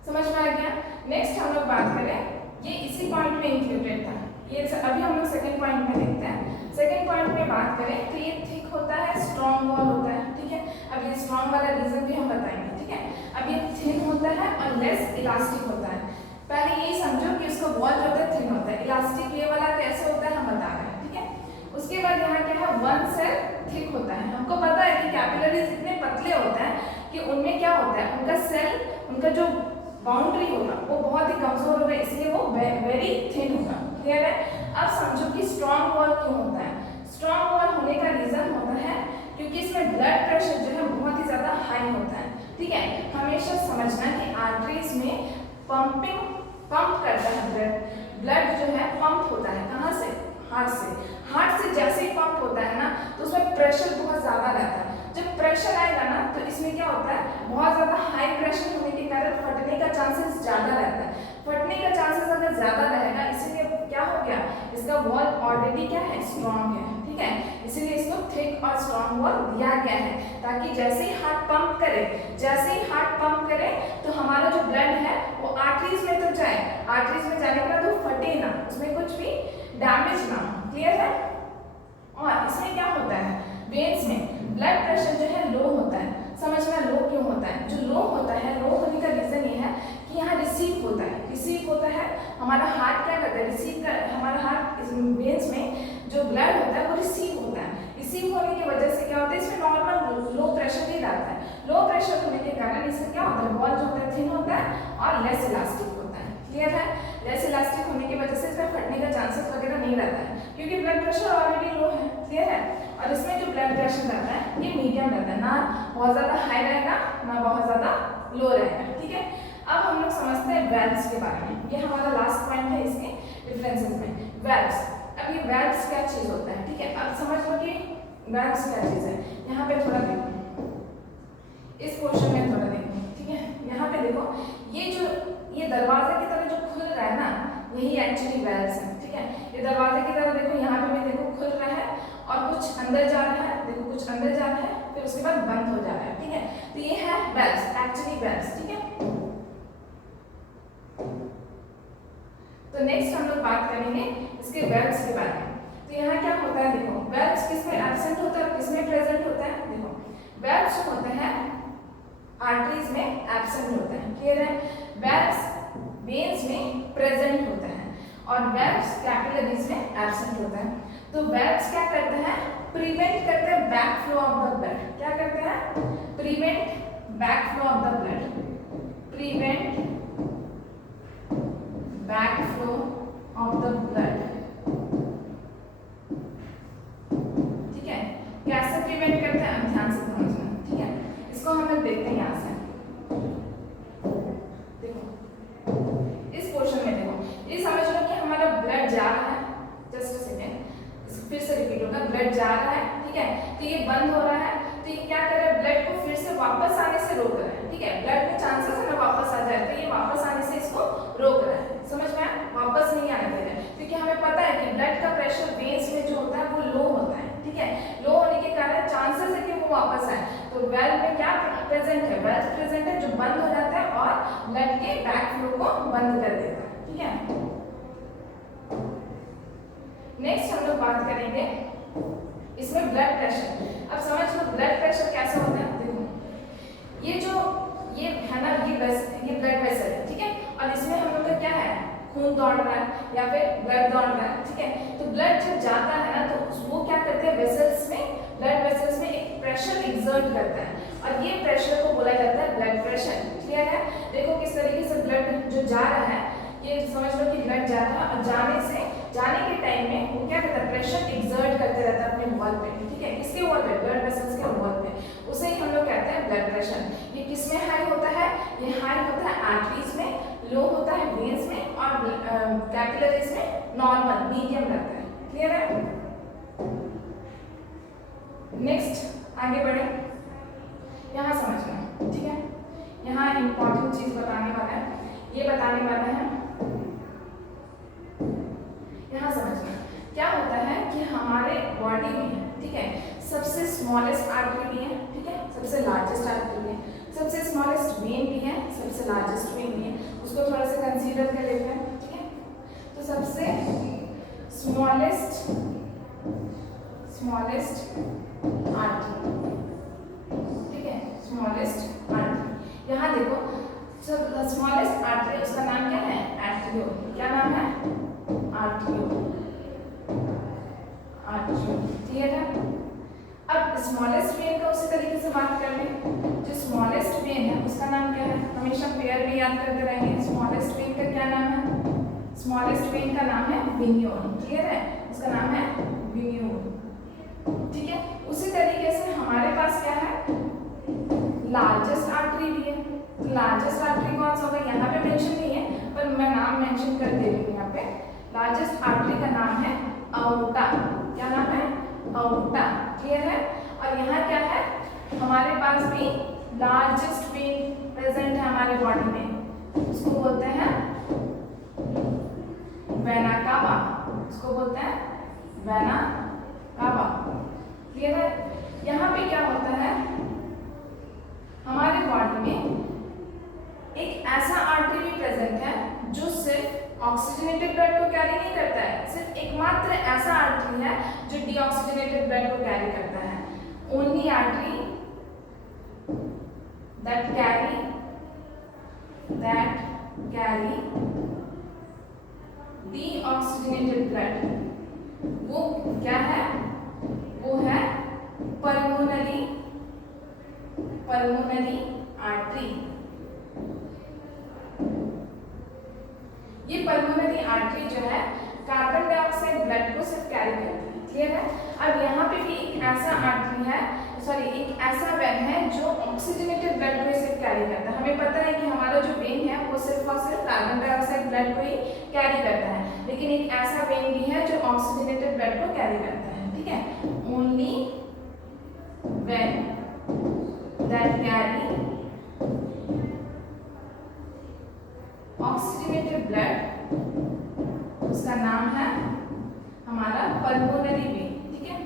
समझ में आ गया? नेक्स्ट हम लोग बात करें, ये इसी पॉइंट में इंक्लूडेड था, ये अभी हम लोग सेकंड पॉइंट में देखते हैं। सेकंड पॉइंट में बात करें तो ये थिक होता है, स्ट्रॉन्ग वॉल होता है। ठीक है? अब ये स्ट्रॉन्ग वाला रीजन भी हम बताएंगे। ठीक है? अब ये थिन होता है और लेस इलास्टिक होता है। पहले यही समझो कि उसका वॉल जो होता है थिन होता है, इलास्टिक ये वाला कैसे होता है हम बता रहे हैं। ठीक है? उसके बाद यहाँ क्या है, वन सेल थिक होता है। हमको पता है कि कैपिलरीज इतने पतले होते हैं कि उनमें क्या होता है, उनका सेल, उनका जो बाउंड्री होगा वो बहुत ही कमजोर होगा, इसलिए वो वेरी थिन होगा। क्लियर है? अब समझो कि स्ट्रॉन्ग वॉल क्यों होता है। स्ट्रॉन्ग वॉल होने का रीजन होता है क्योंकि इसमें ब्लड प्रेशर जो है बहुत ही ज्यादा हाई होता है। ठीक है? हमेशा समझना कि आर्टरीज में पंप करता है ब्लड जो है पंप होता है, कहाँ से, हार्ट से। हार्ट से जैसे ही पंप होता है ना तो उसमें प्रेशर बहुत ज्यादा रहता है। जब प्रेशर आएगा ना तो इसमें क्या होता है, बहुत ज्यादा हाई प्रेशर होने के कारण फटने का चांसेस ज्यादा रहता है। फटने का चांसेस अगर ज्यादा रहेगा, इसीलिए क्या हो गया, इसका वॉल ऑलरेडी क्या है, स्ट्रॉन्ग है। ठीक है? इसीलिए इसको थिक और स्ट्रॉन्ग वॉल दिया गया है, ताकि जैसे ही हार्ट पंप करे, जैसे ही हार्ट पंप करे तो हमारा जो ब्लड है वो आर्टरीज में तो जाए, आर्टरीज में जाने के बाद वो फटे ना, उसमें कुछ भी डैमेज ना हो। क्लियर है? और इसमें क्या होता है, वेन्स में ब्लड प्रेशर जो है लो होता है। समझना लो क्यों होता है, जो लो होता है, लो होने का रीजन ये है कि यहाँ रिसीव होता है, रिसीव होता है, हमारा हार्ट क्या करता है, रिसीव कर, हमारा हार्ट वेन्स में जो ब्लड होता है वो रिसीव होता है। रिसीव होने की वजह से क्या होता है, इसमें नॉर्मल लो प्रेशर नहीं रहता है। लो प्रेशर होने के कारण इससे क्या होता है, वॉल जो होता है थिन होता है और लेस इलास्टिक होता है। क्लियर है? लेस इलास्टिक होने की वजह से इसमें फटने का चांसेस वगैरह नहीं रहता है, क्योंकि ब्लड प्रेशर ऑलरेडी लो है। क्लियर है? और इसमें जो ब्लड प्रेशर रहता है ये मीडियम रहता है, ना बहुत ज्यादा हाई रहेगा ना बहुत ज्यादा लो रहेगा। ठीक है? अब हम लोग समझते हैं वेल्व्स के बारे में, ये हमारा लास्ट पॉइंट है इसके डिफरेंसेस में। वेल्व्स, अब ये वेल्व्स क्या चीज होता है। ठीक है? अब समझ लो कि वेल्व्स क्या चीज है। यहाँ पे थोड़ा देखो, इस पोर्शन में थोड़ा देखो। ठीक है? यहाँ पे देखो, ये दरवाजे की तरह जो खुल रहा है ना, यही एक्चुअली वेल्व्स है। ठीक है? ये दरवाजे की तरह देखो, यहाँ पे भी देखो खुल रहा है और कुछ अंदर जा रहा है, देखो कुछ अंदर जा रहा है, फिर फिर उसके बाद बंद हो जा रहा है, ठीक है। तो ये है वेल्व्स, एक्चुअली वेल्व्स, ठीक है। तो नेक्स्ट हम लोग बात करेंगे इसके वेल्व्स के बारे में। तो यहाँ क्या होता है, देखो वेल्व्स किसमें एब्सेंट होता है, किसमें प्रेजेंट होता है। देखो वेल्व्स जो होते हैं आर्टरीज में एब्सेंट होते हैं, क्लियर है। वेल्व्स वेन्स में प्रेजेंट होते हैं और वेल्व्स कैपिलरीज में एब्सेंट होते हैं। तो वेल्व्स क्या करते हैं, प्रिवेंट करते हैं back flow of the blood. क्या करते हैं, prevent back flow of the blood, prevent back flow of the blood, ठीक है। कैसे प्रिवेंट करते हैं, ध्यान से समझना, ठीक है। इसको हम लोग देखते हैं यहाँ से, देखो इस पोर्शन में देखो, ये समझ लो कि हमारा ब्लड जा रहा है, जस्ट अ सेकेंड, फिर से रिपीट होगा, ब्लड जा रहा है, ठीक है। तो ये बंद हो रहा है, तो ये क्या कर रहा है, ब्लड को फिर से वापस आने से रोक रहा है, ठीक है। ब्लड में चांसेस है ना वापस आ जाए, तो ये वापस आने से इसको रोक रहा है, समझ में आया, वापस नहीं आने दे रहा है। क्योंकि हमें पता है कि ब्लड का प्रेशर वेन्स में जो होता है वो लो होता है, ठीक है। लो होने के कारण चांसेस है कि वो वापस आए। तो वेल्व में क्या प्रेजेंट है, वेल्व प्रेजेंट है जो बंद हो जाता है और ब्लड के बैक फ्लो को बंद कर देता है, ठीक है। नेक्स्ट हम लोग बात करेंगे इसमें ब्लड प्रेशर। अब समझ लो ब्लड प्रेशर कैसे होता है। देखो ये जो ये है ना, ये ब्लड वेसल है, ठीक है। और इसमें हम लोग का क्या है, खून दौड़ रहा है या फिर ब्लड दौड़ रहा है, ठीक है। तो ब्लड जब जाता है ना तो वो क्या करते हैं, वेसल्स में, ब्लड वेसल्स में एक प्रेशर एक्सर्ट करता है और ये प्रेशर को बोला जाता है ब्लड प्रेशर, क्लियर है। देखो किस तरीके से ब्लड जो जा रहा है, ये समझ लो कि ब्लड जा रहा है और जाने के टाइम में वो क्या करता है, प्रेशर एक्सर्ट करते रहता है अपने वॉल पे, ठीक है। किसके वॉल पे, ब्लड वेसल्स के वॉल पे, उसे ही हम लोग कहते हैं ब्लड प्रेशर। ये किसमें हाई होता है, ये हाई होता है आर्टरीज में, लो होता है वेन्स में और कैपिलरीज में नॉर्मल मीडियम रहता है, क्लियर है। नेक्स्ट आगे बढ़े, यहाँ समझना, ठीक है। यहाँ इंपॉर्टेंट चीज बताने वाला है, ये बताने वाला है, यहाँ समझना क्या होता है कि हमारे बॉडी में, ठीक है, सबसे स्मॉलेस्ट आर्टरी भी है, ठीक है, सबसे लार्जेस्ट आर्टरी भी है, सबसे स्मॉलेस्ट वेन भी है, सबसे लार्जेस्ट वेन भी है। उसको थोड़ा सा कंसीडर कर लेते हैं, ठीक है। तो सबसे स्मॉलेस्ट आर्टरी, ठीक है, स्मॉलेस्ट आर्टरी। यहाँ देखो स्मॉलेस्ट आर्टरी, उसका नाम क्या है, आर्टरियो। क्या नाम है, आर्टरियो, क्लियर है। अब स्मॉलेस्ट वेन का उसी तरीके से बात कर लें। जो स्मॉलेस्ट वेन है उसका नाम क्या है, हमेशा पेयर में याद करते रहेंगे। स्मॉलेस्ट वेन का क्या नाम है, स्मॉलेस्ट वेन का नाम है विनियोन, क्लियर है, उसका नाम है विनियोन, ठीक है। उसी तरीके से हमारे पास क्या है, लार्जेस्ट आर्टरी भी है। तो लार्जेस्ट आर्टरी कौन सा होगा, यहाँ पे मेंशन नहीं है पर मैं नाम मेंशन कर दे रही हूँ यहाँ पे। लार्जेस्ट आर्टरी का नाम है अओर्टा। क्या नाम है, अओर्टा, क्लियर है। और यहाँ क्या है, हमारे पास भी लार्जेस्ट वेन प्रेजेंट है हमारे बॉडी में, उसको बोलते हैं वेना कावा, उसको बोलते हैं वेना कावा, क्लियर है। यहाँ पे क्या होता है, हमारे बॉडी में एक ऐसा आर्टरी भी प्रेजेंट है जो सिर्फ ऑक्सीजनेटेड ब्लड को कैरी नहीं करता है, सिर्फ एकमात्र ऐसा आर्टरी है जो डीऑक्सीजनेटेड ब्लड को कैरी करता है। Only artery that carry deoxygenated blood, वो क्या है, वो है पल्मोनरी आर्टरी। ये पल्मोनरी आर्टरी जो है कार्बन डाइऑक्साइड ब्लड को सिर्फ कैरी करती है, क्लियर है। अब यहाँ पे भी एक ऐसा आर्टरी है, एक ऐसा वेन है जो ऑक्सीजनेटेड ब्लड को सिर्फ कैरी करता है। हमें पता है कि हमारा जो वेन है वो सिर्फ और सिर्फ कार्बन डाइऑक्साइड ब्लड को ही कैरी करता है, लेकिन एक ऐसा वेन भी है जो ऑक्सीजनेटेड ब्लड को कैरी करता है, ठीक है। Only when that carry oxygenated blood, उसका नाम है हमारा पल्मोनरी वेन, ठीक है,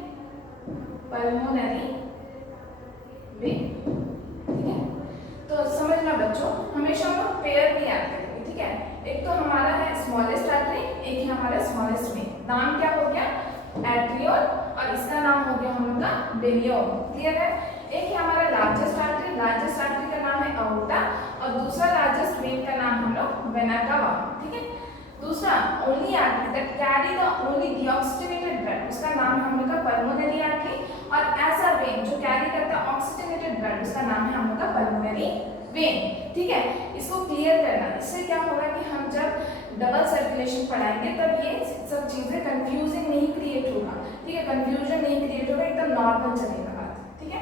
पल्मोनरी एक है हमारा स्मॉलेस्ट वेन। नाम क्या हो गया? एट्रियोल, और इसका नाम हो गया हम लोग का वेनियोल। क्लियर है? एक है हमारा लार्जेस्ट आर्टरी, लार्जेस्ट आर्टरी का नाम है अओर्टा, और दूसरा लार्जेस्ट वेन का नाम हम लोग वेना कावा। ठीक है? दूसरा only artery that carry the only deoxygenated blood, उसका नाम हम लोग का पल्मोनरी आर्टरी, और ऐसा वेन जो कैरी करता है ऑक्सीजनेटेड ब्लड, उसका नाम है हम लोग का पल्मोनरी वेन। ठीक है? इसको क्लियर करना, इससे क्या होगा कि हम जब डबल सर्कुलेशन पढ़ाएंगे तब ये सब चीजें कंफ्यूजिंग नहीं क्रिएट होगा। ठीक है? कंफ्यूजन नहीं क्रिएट होगा, एकदम नॉर्मल चलेगा बात। ठीक है?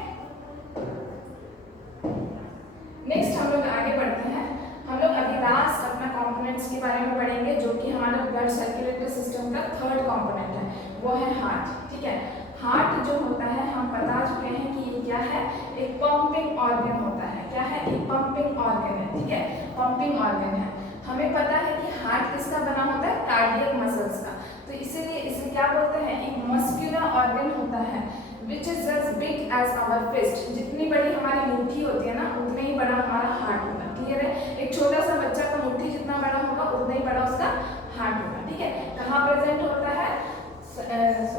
नेक्स्ट हम लोग आगे बढ़ते हैं। हम लोग अभी लास्ट अपना कंपोनेंट्स के बारे में पढ़ेंगे, जो कि हमारा ब्लड सर्कुलेटरी सिस्टम का थर्ड कंपोनेंट है, वो है हार्ट। ठीक है? हार्ट जो होता है हम बता चुके हैं कि ये क्या है, एक पंपिंग ऑर्गन होता है। क्या है? एक पंपिंग ऑर्गन है। ठीक है? पंपिंग ऑर्गन है। हमें पता है कि हार्ट किसका बना होता है? कार्डियक मसल्स का। तो इसीलिए इसे क्या बोलते हैं? एक मस्कुलर ऑर्गन होता है which is as big as our fist। जितनी बड़ी हमारी मुट्ठी होती है ना, उतना ही बड़ा हमारा हार्ट होगा। क्लियर है? एक छोटा सा बच्चा का मुट्ठी जितना बड़ा होगा उतना ही बड़ा उसका हार्ट होगा। ठीक है? कहाँ प्रेजेंट होता है?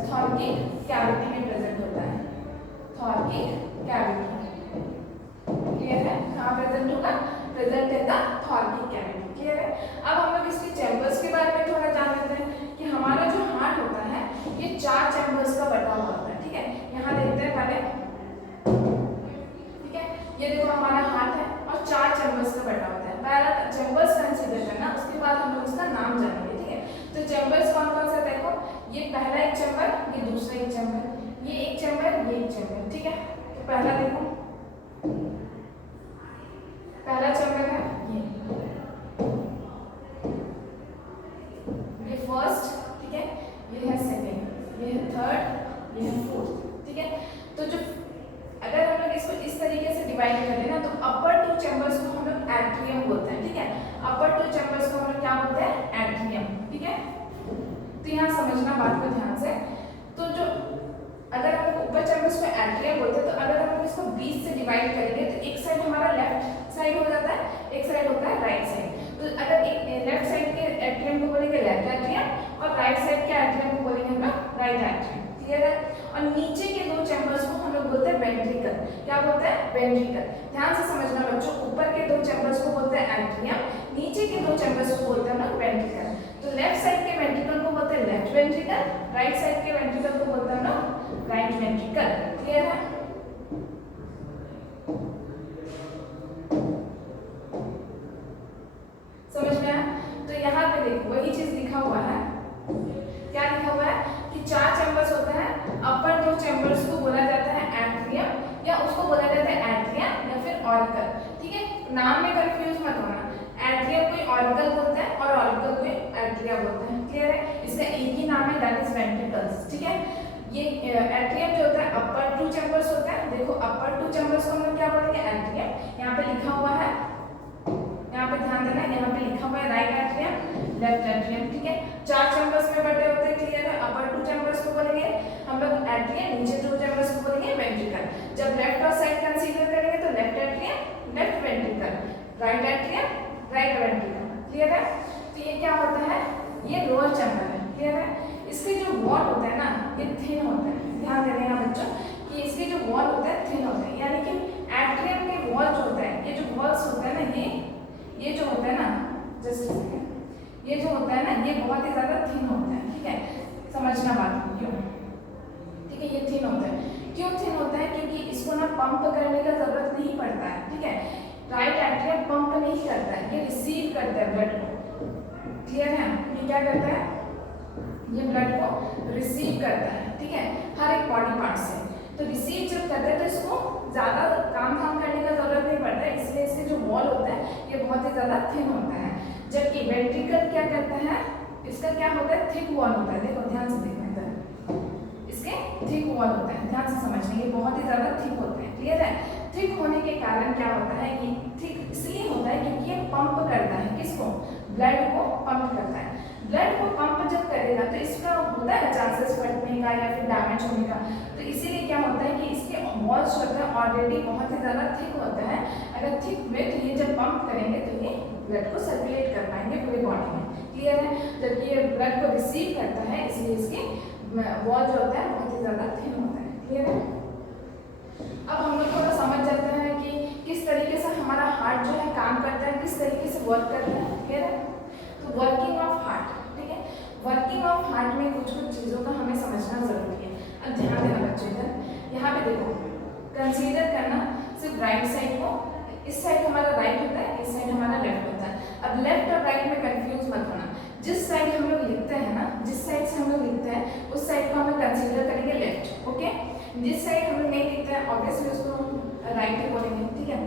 थॉर्किक कैविटी में प्रेजेंट होता है। थॉर्किक कैविटी। क्लियर है? कहाँ प्रेजेंट होगा? Present in the thoracic cavity. Clear है? अब हम लोग इसके चैम्बर्स के बारे में थोड़ा जान लेते हैं कि हमारा जो हार्ट होता है ये 4 चैम्बर्स का बटा हुआ होता है। ठीक है? यहाँ देखते हैं पहले। ठीक है? ये देखो हमारा हार्ट है और 4 चैम्बर्स का बटा होता है। पहला चैम्बर्स कंसीडर करना, उसके बाद हम लोग इसका नाम जानेंगे। ठीक है? तो चैम्बर्स कौन कौन सा देखो, ये पहला एक चैम्बर, ये दूसरा एक चैम्बर, ये एक चैम्बर, ये एक चैम्बर। ठीक है? तो पहला देखो, पहला चैम्बर है ये फर्स्ट। ठीक है? ये है सेकेंड, ये है थर्ड, ये है फोर्थ। ठीक है? तो जो अगर हम लोग इसको इस तरीके से डिवाइड कर देना तो अपर 2 चैम्बर्स को हम लोग एट्रियम बोलते हैं। ठीक है? अपर 2 चैम्बर्स को हम लोग क्या बोलते हैं? एट्रियम। ठीक है? तो यहाँ समझना बात को ध्यान से। तो जो अगर हम लोग ऊपर चैम्बर्स को एट्रियम बोलते हैं, तो अगर हम लोग इसको 20 से डिवाइड करेंगे तो एक साइड हमारा लेफ्ट साइड हो जाता है, एक साइड होता है राइट साइड। तो अगर एक लेफ्ट साइड के एट्रियम को बोलेंगे लेफ्ट एट्रियम और राइट साइड के एट्रियम को बोलेंगे हम लोग राइट एट्रियम। क्लियर है? और नीचे के 2 चैम्बर्स को हम लोग बोलते हैं वेंट्रिकल। क्या बोलते हैं? वेंट्रिकल। ध्यान से समझना बच्चों, ऊपर के 2 चैम्बर्स को बोलते हैं एट्रियम, नीचे के 2 चैम्बर्स को बोलते हैं हम लोग वेंट्रिकल। तो लेफ्ट साइड के वेंट्रिकल को बोलते हैं लेफ्ट वेंट्रिकल, राइट साइड के वेंट्रिकल को बोलते हैं हम लोग राइट वेंट्रिकल। क्लियर है? समझ में आया? तो यहाँ पे देखो वही चीज लिखा हुआ है। क्या लिखा हुआ है कि 4 चैम्बर्स होते हैं, अपर 2 चैम्बर्स को बोला जाता है एट्रियम या उसको बोला जाता है एट्रियम या फिर ऑरिकल। ठीक है? नाम में कंफ्यूज मत होना, एट्रियम कोई ऑरिकल बोलते हैं और ऑरिकल कोई एट्रिया बोलते हैं। क्लियर है? इसका एक ही नाम है, दैट इज वेंट्रिकल्स। ठीक है? ये एट्रियम जो होता है अपर 2 चैम्बर्स होता है। देखो अपर 2 चैम्बर्स को हम लोग क्या बोलेंगे? एट्रियम। यहाँ पे लिखा हुआ है, यहाँ पे ध्यान देना, यहाँ पे लिखा हुआ है राइट एट्रियम, लेफ्ट एट्रियम। ठीक है? 4 चैम्बर्स में बटे होते हैं। क्लियर है? अपर 2 चैम्बर्स को बोलेंगे हम लोग एट्रियम, नीचे 2 चैम्बर्स को बोलेंगे वेंट्रिकल। जब लेफ्ट और साइड कंसीडर करेंगे तो left atrium, left ventricle, right atrium, right ventricle. Clear है? तो ये क्या होता है? ये लोअर चैम्बर है। क्लियर है? इसके जो वॉल होता है ना, ये थिन होता है। ध्यान देना यहाँ बच्चों कि इसके जो वॉल होता है थिन होता है, यानी कि एट्रियम के वॉल जो होता है, ये जो वॉल्स होता है ना, ये जो होता है ना, जस्ट ये जो होता है ना, ये बहुत ही ज्यादा थिन होता है। ठीक है? समझना बात क्यों। ठीक है? ये थिन होता है। क्यों थिन होता है? क्योंकि इसको ना पंप करने का जरूरत नहीं पड़ता है। ठीक है? राइट एट्रियम पंप नहीं करता है, ये रिसीव करता है ब्लड को। क्लियर है? ये क्या करता है? ये ब्लड को रिसीव करता है। ठीक है? हर एक बॉडी पार्ट से। तो रिसीव जब करता है तो इसको ज्यादा काम करने का जरूरत नहीं पड़ता है, इसलिए इसके जो वॉल होता है ये बहुत ही ज्यादा थिन होता है। जबकि वेंट्रिकल क्या करता है? इसका क्या होता है? थिक वॉल होता है। देखो ध्यान से देखना, इसके थिक वॉल होता है। ध्यान से समझना, ये बहुत ही ज्यादा थिक होते हैं। क्लियर है? थिक होने के कारण क्या होता है? ये थिक इसलिए होता है क्योंकि ये पंप करता है, किसको? ब्लड को पंप करता है। ब्लड को पंप जब करेगा तो इसका होता है चांसेस फटने का या फिर डैमेज होने का। तो इसीलिए क्या होता है कि इसके वॉल्स होता है ऑलरेडी बहुत ही ज़्यादा थिक होता है। अगर थिक हुए तो ये जब पंप करेंगे तो ये ब्लड को सर्कुलेट कर पाएंगे पूरे बॉडी में। क्लियर है? जबकि ये ब्लड को रिसीव करता है, इसलिए इसकी वॉल जो होता है बहुत ही ज़्यादा थिन होता है। क्लियर है? अब हम लोग थोड़ा समझ जाते हैं कि किस तरीके से हमारा हार्ट जो है काम करता है, किस तरीके से वर्क करता है। क्लियर है? तो वर्किंग ऑफ हार्ट, ठीक है, वर्किंग ऑफ हार्ट में कुछ कुछ चीज़ों का हमें समझना जरूरी है। अब ध्यान देना बच्चे इधर, यहाँ पे देखो, कंसीडर करना सिर्फ राइट साइड को, इस साइड हमारा राइट होता है, इस साइड हमारा लेफ्ट होता है। अब लेफ्ट और राइट में कंफ्यूज मत होना, जिस साइड हम लोग लिखते हैं ना, जिस साइड से हम लोग लिखते हैं उस साइड को हम लोग कंसीडर करेंगे लेफ्ट, ओके। जिस साइड हम लोग नहीं लिखते हैं ऑब्वियसली उसको हम राइट ही बोलेंगे, ठीक है।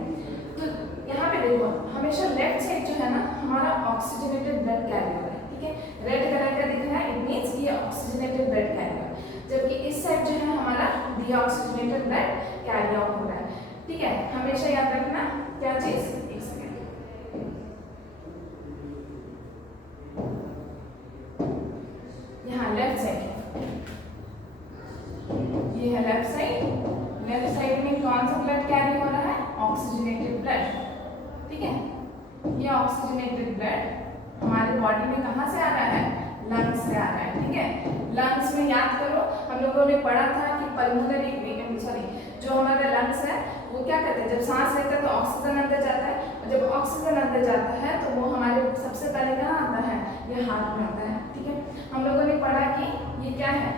तो यहाँ पे देखो, हमेशा लेफ्ट साइड जो है ना हमारा ऑक्सीजनेटेड ब्लड कैरी हो रहा है, ठीक है, रेड कलर का दिख रहा है, इट मीन्स ये ऑक्सीजनेटेड ब्लड कैरी हो रहा है। जबकि इस साइड जो है हमारा डीऑक्सीजनेटेड ब्लड कैरी आउट हो रहा है, ठीक है। हमेशा याद रखना क्या चीज, एक सेकेंड, यहाँ लेफ्ट साइड, ये है लेफ्ट साइड, लेफ्ट साइड में कौन सा ब्लड कैरी हो रहा है, ऑक्सीजनेटेड ब्लड, ठीक है। ये ऑक्सीजनेटेड ब्लड हमारे बॉडी में कहाँ से आ रहा है, लंग्स से आ रहा है, ठीक है। लंग्स में याद करो, हम लोगों ने पढ़ा था कि पल्मोनरी, सॉरी, जो हमारा लंग्स है वो क्या करते हैं, जब सांस लेते हैं तो ऑक्सीजन अंदर जाता है, और जब ऑक्सीजन अंदर जाता है तो वो हमारे सबसे पहले कहाँ आता है, ये हार्ट में आता है, ठीक है। हम लोगों ने पढ़ा कि ये क्या है,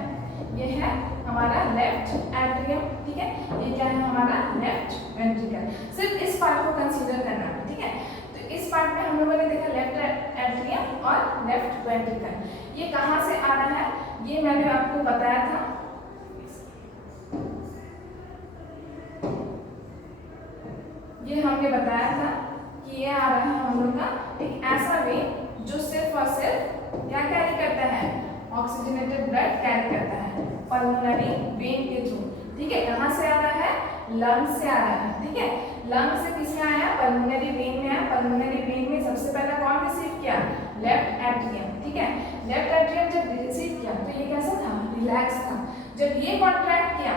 ये है हमारा लेफ्ट एट्रियम, ठीक है, ये क्या है हमारा लेफ्ट वेंट्रिकल। सिर्फ इस पार्ट को कंसीडर करना है, ठीक है। तो इस पार्ट में हम लोगों ने देखा लेफ्ट एट्रियम और लेफ्ट वेंट्रिकल, ये कहाँ से आ रहा है, ये मैंने आपको बताया था, ये हमने बताया था कि ये आ रहा है हम लोग का एक ऐसा वेन जो सिर्फ और सिर्फ क्या कैरी करता है, ऑक्सीजनेटेड ब्लड कैरी करता है, पल्मोनरी वेन के थ्रू, ठीक है। कहाँ से आ रहा है, लंग्स से आ रहा है, ठीक है। लंग्स से किसमें आया, पल्मोनरी वेन में आया। पल्मोनरी वेन में सबसे पहले कौन रिसीव किया, लेफ्ट एट्रियम, ठीक है। लेफ्ट एट्रियम जब रिसीव किया तो ये कैसा था, रिलैक्स था। जब ये कॉन्ट्रैक्ट किया,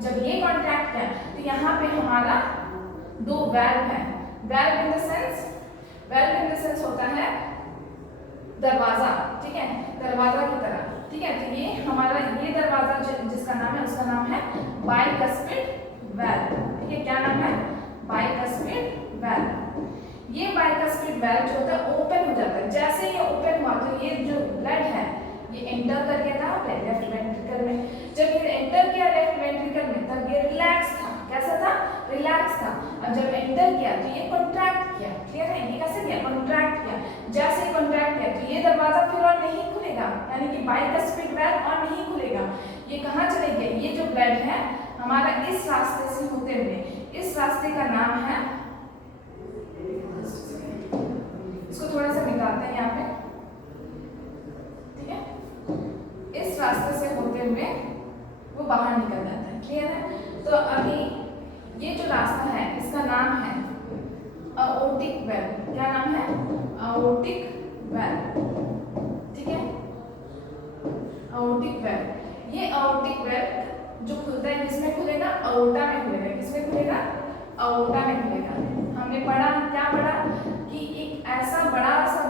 जब ये कॉन्ट्रैक्ट किया तो यहाँ पे हमारा दो वैल्व है, valve in the sense, valve in the sense होता है दरवाजा, ठीक है, दरवाजा की तरह, ठीक है। तो ये हमारा ये दरवाजा जिसका नाम है उसका नाम है बाइकस्पिड वैल्व, ठीक है। क्या नाम है, बाइकस्पिड वैल्व। ये बाइकस्पिड वैल्व जो होता है ओपन हो जाता है, जैसे ये ओपन हुआ तो ये जो ब्लड है ये एंटर कर गया था लेफ्ट वेंट्रिकल में। जब ये एंटर किया लेफ्ट वेंट्रिकल में तब ये रिलैक्स था, कैसा था, रिलैक्स था। अब जब एंटर किया तो ये कॉन्ट्रैक्ट किया, क्लियर है, ये कैसे किया, कॉन्ट्रैक्ट किया। जैसे ही कॉन्ट्रैक्ट किया तो ये दरवाजा फिर और नहीं खुलेगा, यानी कि बाइकस्पिड वैल्व और नहीं खुलेगा। ये कहाँ चले गए, ये जो ब्लड है हमारा इस रास्ते से होते हुए, इस रास्ते का नाम है, इसको थोड़ा सा निकालते हैं यहाँ पे, ठीक है। इस रास्ते से होते हुए वो बाहर निकल जाता है, क्लियर है। तो अभी ये जो रास्ता है इसका नाम है अओर्टिक वेल्व। क्या नाम है, अओर्टिक वेल्व, ठीक है, अओर्टिक वेल्व। ये अओर्टिक वेल्व जो खुलता है किसमें खुलेगा, अओर्टा में खुलेगा, किसमें खुलेगा, अओर्टा में खुलेगा। हमने पढ़ा, क्या पढ़ा कि एक ऐसा बड़ा सा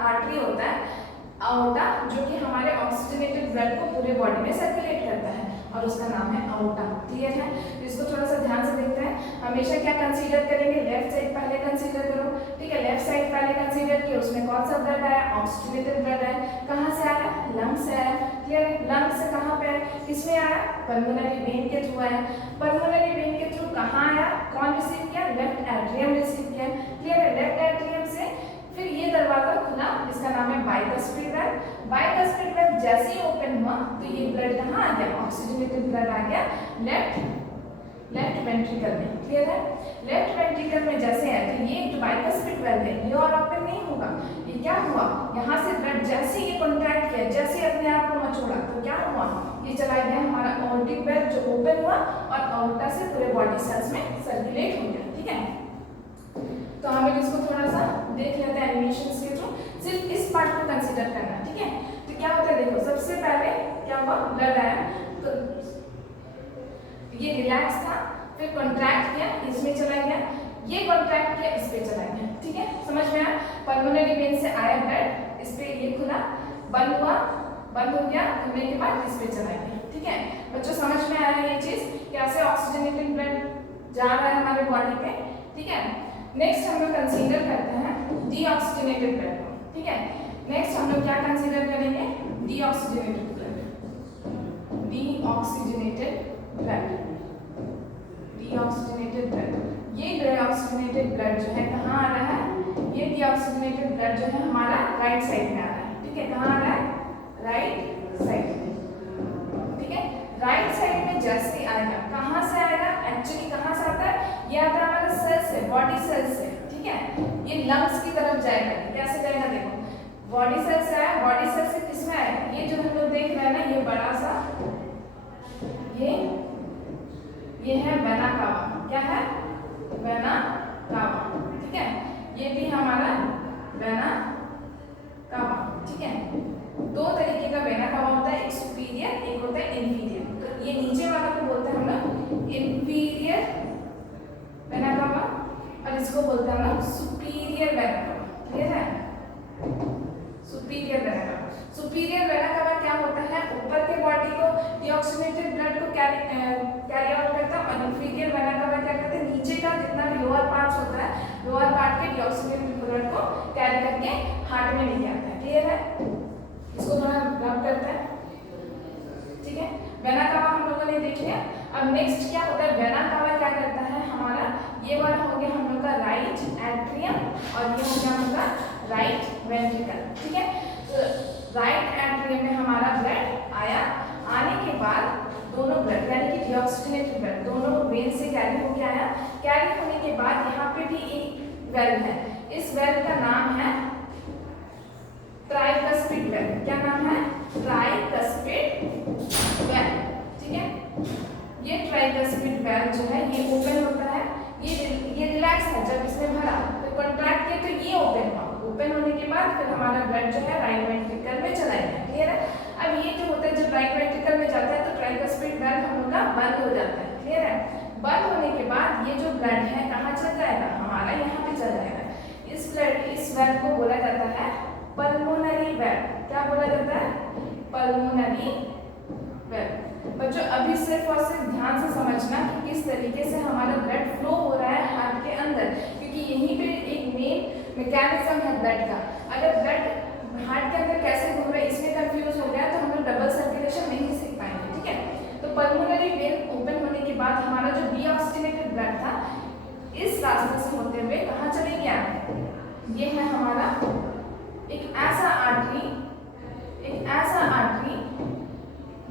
आर्टरी होता है अओर्टा जो कि हमारे ऑक्सीजनेटेड ब्लड को पूरे बॉडी में सर्कुलेट करता है और उसका नाम है अओर्टा, क्लियर है। तो इसको थोड़ा सा ध्यान से देखते हैं, हमेशा क्या कंसीडर करेंगे, लेफ्ट साइड पहले कंसीडर करो, ठीक है। लेफ्ट साइड पहले कंसीडर किया, उसमें कौन सा ब्लड आया, ऑक्सीजनेटेड ब्लड आया। कहाँ से आया, लंग्स से आया, क्लियर है। लंग्स से कहाँ पे आया, किसमें आया, पल्मोनरी वेन के थ्रू आया। पल्मोनरी वेन के थ्रू कहाँ आया, कौन रिसीव किया, लेफ्ट एट्रियम रिसीव किया, क्लियर है। लेफ्ट एट्रियम से फिर ये दरवाजा खुला, इसका नाम है बाइकस्पिड वैल्व। बाइकस्पिड वैल्व जैसे ही ओपन हुआ तो ये ब्लड कहाँ आ गया, ऑक्सीजनेटेड ब्लड आ गया लेफ्ट वेंट्रिकल में, क्लियर है। लेफ्ट वेंट्रिकल में जैसे है तो ये जो बाइकस्पिड वैल्व है ये और ओपन नहीं होगा, ये क्या हुआ, यहाँ से ब्लड जैसे ये कॉन्ट्रैक्ट किया, जैसे अपने आप को मचोड़ा तो क्या हुआ, ये चला गया हमारा अओर्टिक वेल्व जो ओपन हुआ और अओर्टा से पूरे बॉडी सेल्स में सर्कुलेट हो गया, ठीक है। तो हमें इसको थोड़ा सा देख लेते हैं एनिमेशंस के थ्रू, सिर्फ इस पार्ट को कंसीडर करना, ठीक है। तो क्या होता है, देखो सबसे पहले क्या हुआ, ब्लड आया तो ये रिलैक्स था, फिर कॉन्ट्रैक्ट किया, इसमें चला गया, ये कॉन्ट्रैक्ट किया, इस पे चला गया, ठीक है, समझ में आया। पल्मोनरी वेन से आया ब्लड, इस पे ये खुला, बंद हुआ, बंद हो गया, खुलने के बाद इस पे चला गया, ठीक है बच्चों, समझ में आया ये चीज कैसे ऑक्सीजनेटेड ब्लड जा रहा है हमारे बॉडी पे, ठीक है। नेक्स्ट हम लोग कंसीडर करते हैं डीऑक्सीजनेटेड ब्लड को, ठीक है। नेक्स्ट हम लोग क्या कंसीडर करेंगे, deoxygenated blood, deoxygenated blood, deoxygenated blood. ये डीऑक्सीजनेटेड ब्लड जो है कहाँ आ रहा है, ये डीऑक्सीजनेटेड ब्लड जो है हमारा राइट साइड में आ रहा है, ठीक है, कहाँ आ रहा है, राइट साइड में, ठीक है। राइट साइड में जैसे आएगा, कहाँ से आएगा, एक्चुअली कहाँ से आता है, ये आता है हमारे सेल से, बॉडी सेल से, ठीक है। ये लंग्स की तरफ जाएगा, कैसे जाएगा देखो, बॉडी सेल से आया, बॉडी सेल से किसमें आएगा, ये जो हम लोग देख रहे हैं ना, ये बड़ा सा ये है वेना कावा, क्या है, वेना कावा, ठीक है, ये भी हमारा वेना कावा, ठीक है। दो तरीके का वेना कावा होता है, एक सुपीरियर, एक होता है इंफीरियर। तो ये नीचे वाला को बोलते हैं हम लोग इंफीरियर वेना कावा, और इसको बोलते हैं हम लोग सुपीरियर वेना कावा, क्लियर है, superior vena cava. Superior vena cava क्या होता है, ऊपर के बॉडी को डीऑक्सीजनेटेड ब्लड को कैरी आउट करता है, और इंफीरियर वेना कावा क्या करते हैं, नीचे का जितना भी लोअर पार्ट होता है, लोअर पार्ट के डीऑक्सीजनेटेड ब्लड को कैरी करके हार्ट में लेके आता है, क्लियर है। इसको थोड़ा रब करते हैं, ठीक है। वेना कावा हम लोगों ने देख लिया। अब नेक्स्ट क्या होता है, वेना कावा क्या करता है हमारा, ये वाला हो गया हम लोग का राइट एट्रियम, और ये हो गया हम लोग का राइट वेंट्रिकल, ठीक है। तो राइट एट्रियम में हमारा ब्लड आया, आने के बाद दोनों ब्लड यानी कि डीऑक्सीजनेटेड ब्लड दोनों वेन से कैरी होके आया, कैरी होने के बाद यहाँ पे भी एक वेल्व है, इस वेल्व का नाम है ट्राइकस्पिड वेल्व, क्या नाम है, ट्राइकस्पिड वेल्व, ठीक है। ये ट्राइकस्पिड वेल्व जो है ये ओपन होता है, ये रिलैक्स है, जब इसमें भरा तो कॉन्ट्रैक्ट किया तो ये ओपन हुआ, ओपन होने के बाद फिर हमारा ब्लड जो है राइट वेंट्रिकल में चला गया, क्लियर है। अब ये जो होता है जब राइट वेंट्रिकल में जाता है तो ट्राइकस्पिड वेल्व हम लोग का बंद हो जाता है, क्लियर है। बंद होने के बाद ये जो ब्लड है कहाँ चल जाएगा, हमारा यहाँ पे चल जाएगा। इस वेल्व को बोला जाता है पल्मोनरी वेल्व, क्या बोला जाता है, पल्मोनरी वेल्व। बच्चों अभी सिर्फ और सिर्फ ध्यान से समझना कि किस तरीके से हमारा ब्लड फ्लो हो रहा है हार्ट के अंदर, क्योंकि यहीं पे एक मेन मैकेनिज्म है ब्लड का। अगर ब्लड हार्ट के अंदर कैसे घूम रहा है इसमें कंफ्यूज हो गया तो हम लोग डबल सर्कुलेशन नहीं सीख पाएंगे, ठीक है। तो पल्मोनरी वेन ओपन होने के बाद हमारा जो डीऑक्सीजनेटेड ब्लड था इस रास्ते से होते हुए कहाँ चले गया, ये है हमारा एक ऐसा आर्टरी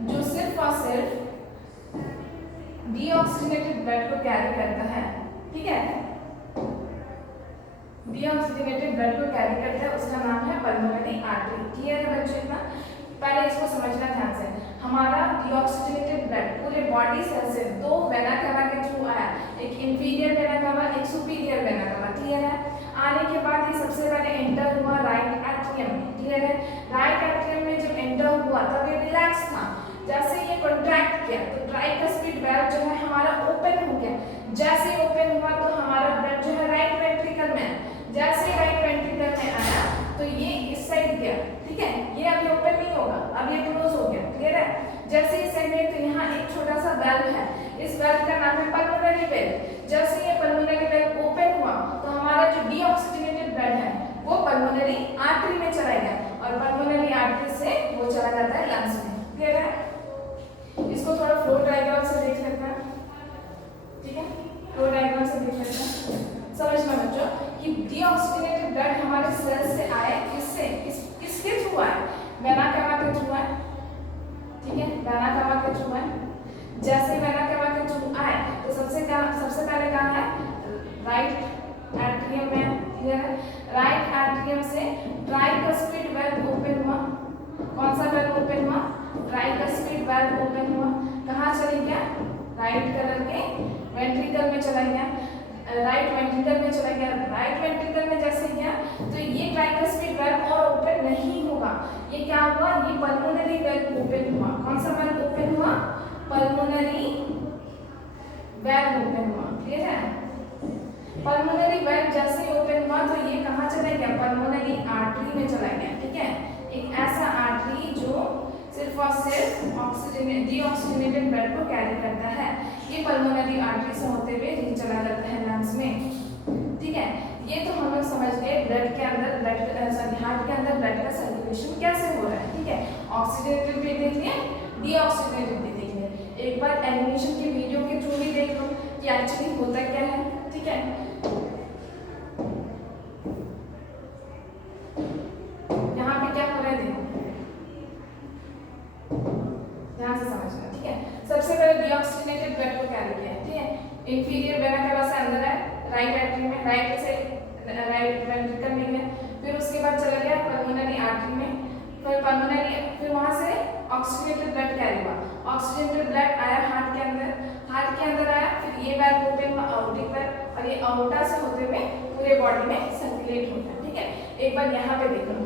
जो सिर्फ और सिर्फ डीऑक्सीजनेटेड ब्लड को कैरी करता है, ठीक है, डीऑक्सीजनेटेड ब्लड को कैरी करता है, उसका नाम है पल्मोनरी आर्टरी, क्लियर है बच्चों। इतना पहले इसको समझना ध्यान से, हमारा डीऑक्सीजनेटेड ब्लड पूरे बॉडी सेल से दो वेना कावा के थ्रू आया, एक इंफीरियर वेना कावा, एक सुपीरियर वेना कावा, क्लियर है। आने के बाद ये सबसे पहले एंटर हुआ राइट एट्रियम में, क्लियर है। राइट एट्रियम में जब एंटर हुआ तब ये रिलैक्स था, जैसे ये कॉन्ट्रैक्ट किया तो ट्राइकस्पिड वेल्व जो है हमारा ओपन हो गया, जैसे ओपन हुआ तो हमारा ब्लड जो है राइट वेंट्रिकल में, जैसे राइट वेंट्रिकल में आया तो ये इस साइड गया, ठीक है, ये अभी ओपन नहीं होगा, अब ये क्लोज हो गया, क्लियर है। जैसे इस साइड में तो यहाँ एक छोटा सा वेल्व है, इस वेल्व का नाम है पल्मोनरी वेल्व। जैसे ये पल्मोनरी वेल्व ओपन हुआ तो हमारा जो डीऑक्सीजनेटेड ब्लड है वो पल्मोनरी आर्टरी में चला गया, और पल्मोनरी आर्टरी से वो चला जाता है लंग्स में, क्लियर है। इसको थोड़ा फ्लो डायग्राम से देख लेते हैं, ठीक है, फ्लो डायग्राम से देख लेते हैं, समझना बच्चों कि डीऑक्सीजनेटेड ब्लड हमारे सेल से आए, किससे, किसके थ्रू आए, वेना कावा के थ्रू आए, ठीक है, वेना कावा के थ्रू आए। जैसे वेना कावा के थ्रू आए तो सबसे पहले कहाँ है, राइट एट्रियम में, क्लियर है। राइट एट्रियम से ट्राइकस्पिड वेल्व ओपन हुआ, कौन सा वेल्व ओपन हुआ, ट्राइकस्पिड वेल्व ओपन हुआ, कहाँ चली गया, राइट कलर के वेंट्रिकल में चला गया, राइट वेंट्रिकल में चला गया। राइट वेंट्रिकल में जैसे गया तो ये ट्राइकस्पिड वेल्व और ओपन नहीं होगा, ये क्या हुआ, ये पल्मोनरी वेल्व ओपन हुआ। कौन सा वेल्व ओपन हुआ, पल्मोनरी वेल्व ओपन हुआ, क्लियर है। पल्मोनरी वेल जैसे ही ओपन हुआ तो ये कहाँ चला गया, पल्मोनरी आर्टरी में चला गया, ठीक है। एक ऐसा आर्टरी जो सिर्फ और सिर्फ डीऑक्सीजनेटेड ब्लड को कैरी करता है, ये पल्मोनरी आर्टरी से होते हुए चला जाता है लंग्स में, ठीक है। ये तो हम लोग समझ गए ब्लड के अंदर हार्ट के अंदर ब्लड का सर्कुलेशन कैसे हो रहा है, ठीक है। ऑक्सीडेटेड भी देख लिए, डीऑक्सीडेटेड भी देख लिए। एक बार एनिमेशन की वीडियो के थ्रू भी देख लो कि एक्चुअली होता क्या है, ठीक है। यहाँ पे क्या हो रहा है देखो, ध्यान से समझना, ठीक है। सबसे पहले डीऑक्सीजनेटेड ब्लड को कैरी किया है, ठीक है। इंफीरियर वेना कैवा से अंदर है, राइट आर्टरी में, राइट से राइट वेंट्रिकल में है, फिर उसके बाद चला गया पल्मोनरी आर्टरी में, फिर वहां से ऑक्सीजनेटेड ब्लड कैरी हुआ, ऑक्सीजनेटेड ब्लड आया हार्ट के अंदर आया, फिर ये वेल्व ओपन हुआ आउटिक वेल्व, और ये आउटा से होते हुए पूरे बॉडी में सर्कुलेट होता है, ठीक है। एक बार यहाँ पे देखो,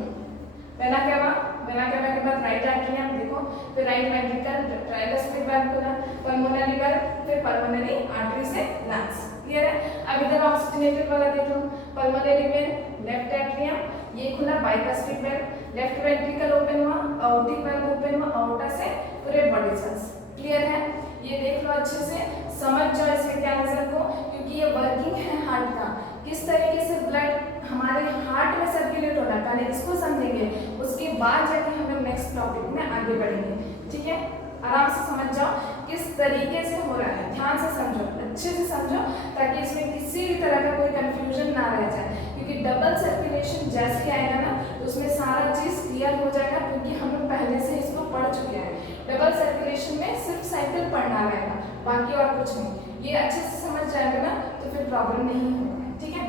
वेना कैवा के बाद राइट आर्टरी देखो, फिर राइट वेंट्रिकल, ट्राइगोस्पिड वेल्व खुला, पल्मोनरी वेल्व, फिर पल्मोनरी आर्टरी से लंग्स, क्लियर है। अब इधर ऑक्सीजनेटेड वाला देख लो, पल्मोनरी वेल्व, लेफ्ट एट्रियम, ये खुला bicuspid valve, left ventricle open हुआ, आउटिक वेल्व ओपन हुआ, आउटा से पूरे बॉडी सेल्स, क्लियर है। ये देख लो अच्छे से, समझ जाओ इस मैकेनिज्म को, क्योंकि ये वर्किंग है हार्ट का, किस तरीके से ब्लड हमारे हार्ट में सर्कुलेट हो रहा है, पहले इसको समझेंगे, उसके बाद जाके हम लोग नेक्स्ट टॉपिक में आगे बढ़ेंगे, ठीक है। आराम से समझ जाओ किस तरीके से हो रहा है, ध्यान से समझो, अच्छे से समझो, ताकि इसमें किसी भी तरह का कोई कंफ्यूजन ना रह जाए, क्योंकि डबल सर्कुलेशन जैसे आएगा ना तो उसमें सारा चीज क्लियर हो जाएगा, क्योंकि हम लोग पहले से इसको पढ़ चुके हैं। डबल सर्कुलेशन में सिर्फ साइकिल पढ़ना रहेगा, बाकी और कुछ नहीं। ये अच्छे से समझ जाएगा ना तो फिर प्रॉब्लम नहीं होगा, ठीक है।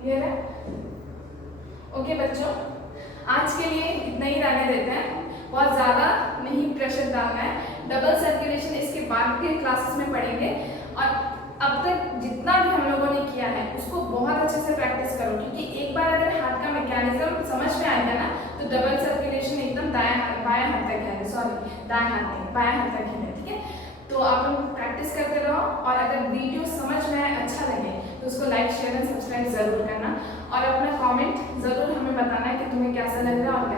क्लियर है? ओके बच्चों, आज के लिए इतना ही रहने देते हैं, बहुत ज़्यादा नहीं प्रेशर डालना है। डबल सर्कुलेशन इसके बाद के क्लासेस में पढ़ेंगे, और अब तक जितना भी हम लोगों ने किया है उसको बहुत अच्छे से प्रैक्टिस करो, क्योंकि एक बार अगर हाथ का मैकेनिज्म समझ में आएगा ना तो डबल सर्कुलेशन एकदम बाएं हाथ तक है, सॉरी दाएं हाथ नहीं, बाएं हाथ तक है, ठीक है। तो आप लोग प्रैक्टिस करते रहो, और अगर वीडियो समझ में आए, अच्छा लगे तो उसको लाइक शेयर एंड सब्सक्राइब जरूर करना, और अपना कमेंट जरूर हमें बताना है कि तुम्हें कैसा लग रहा है और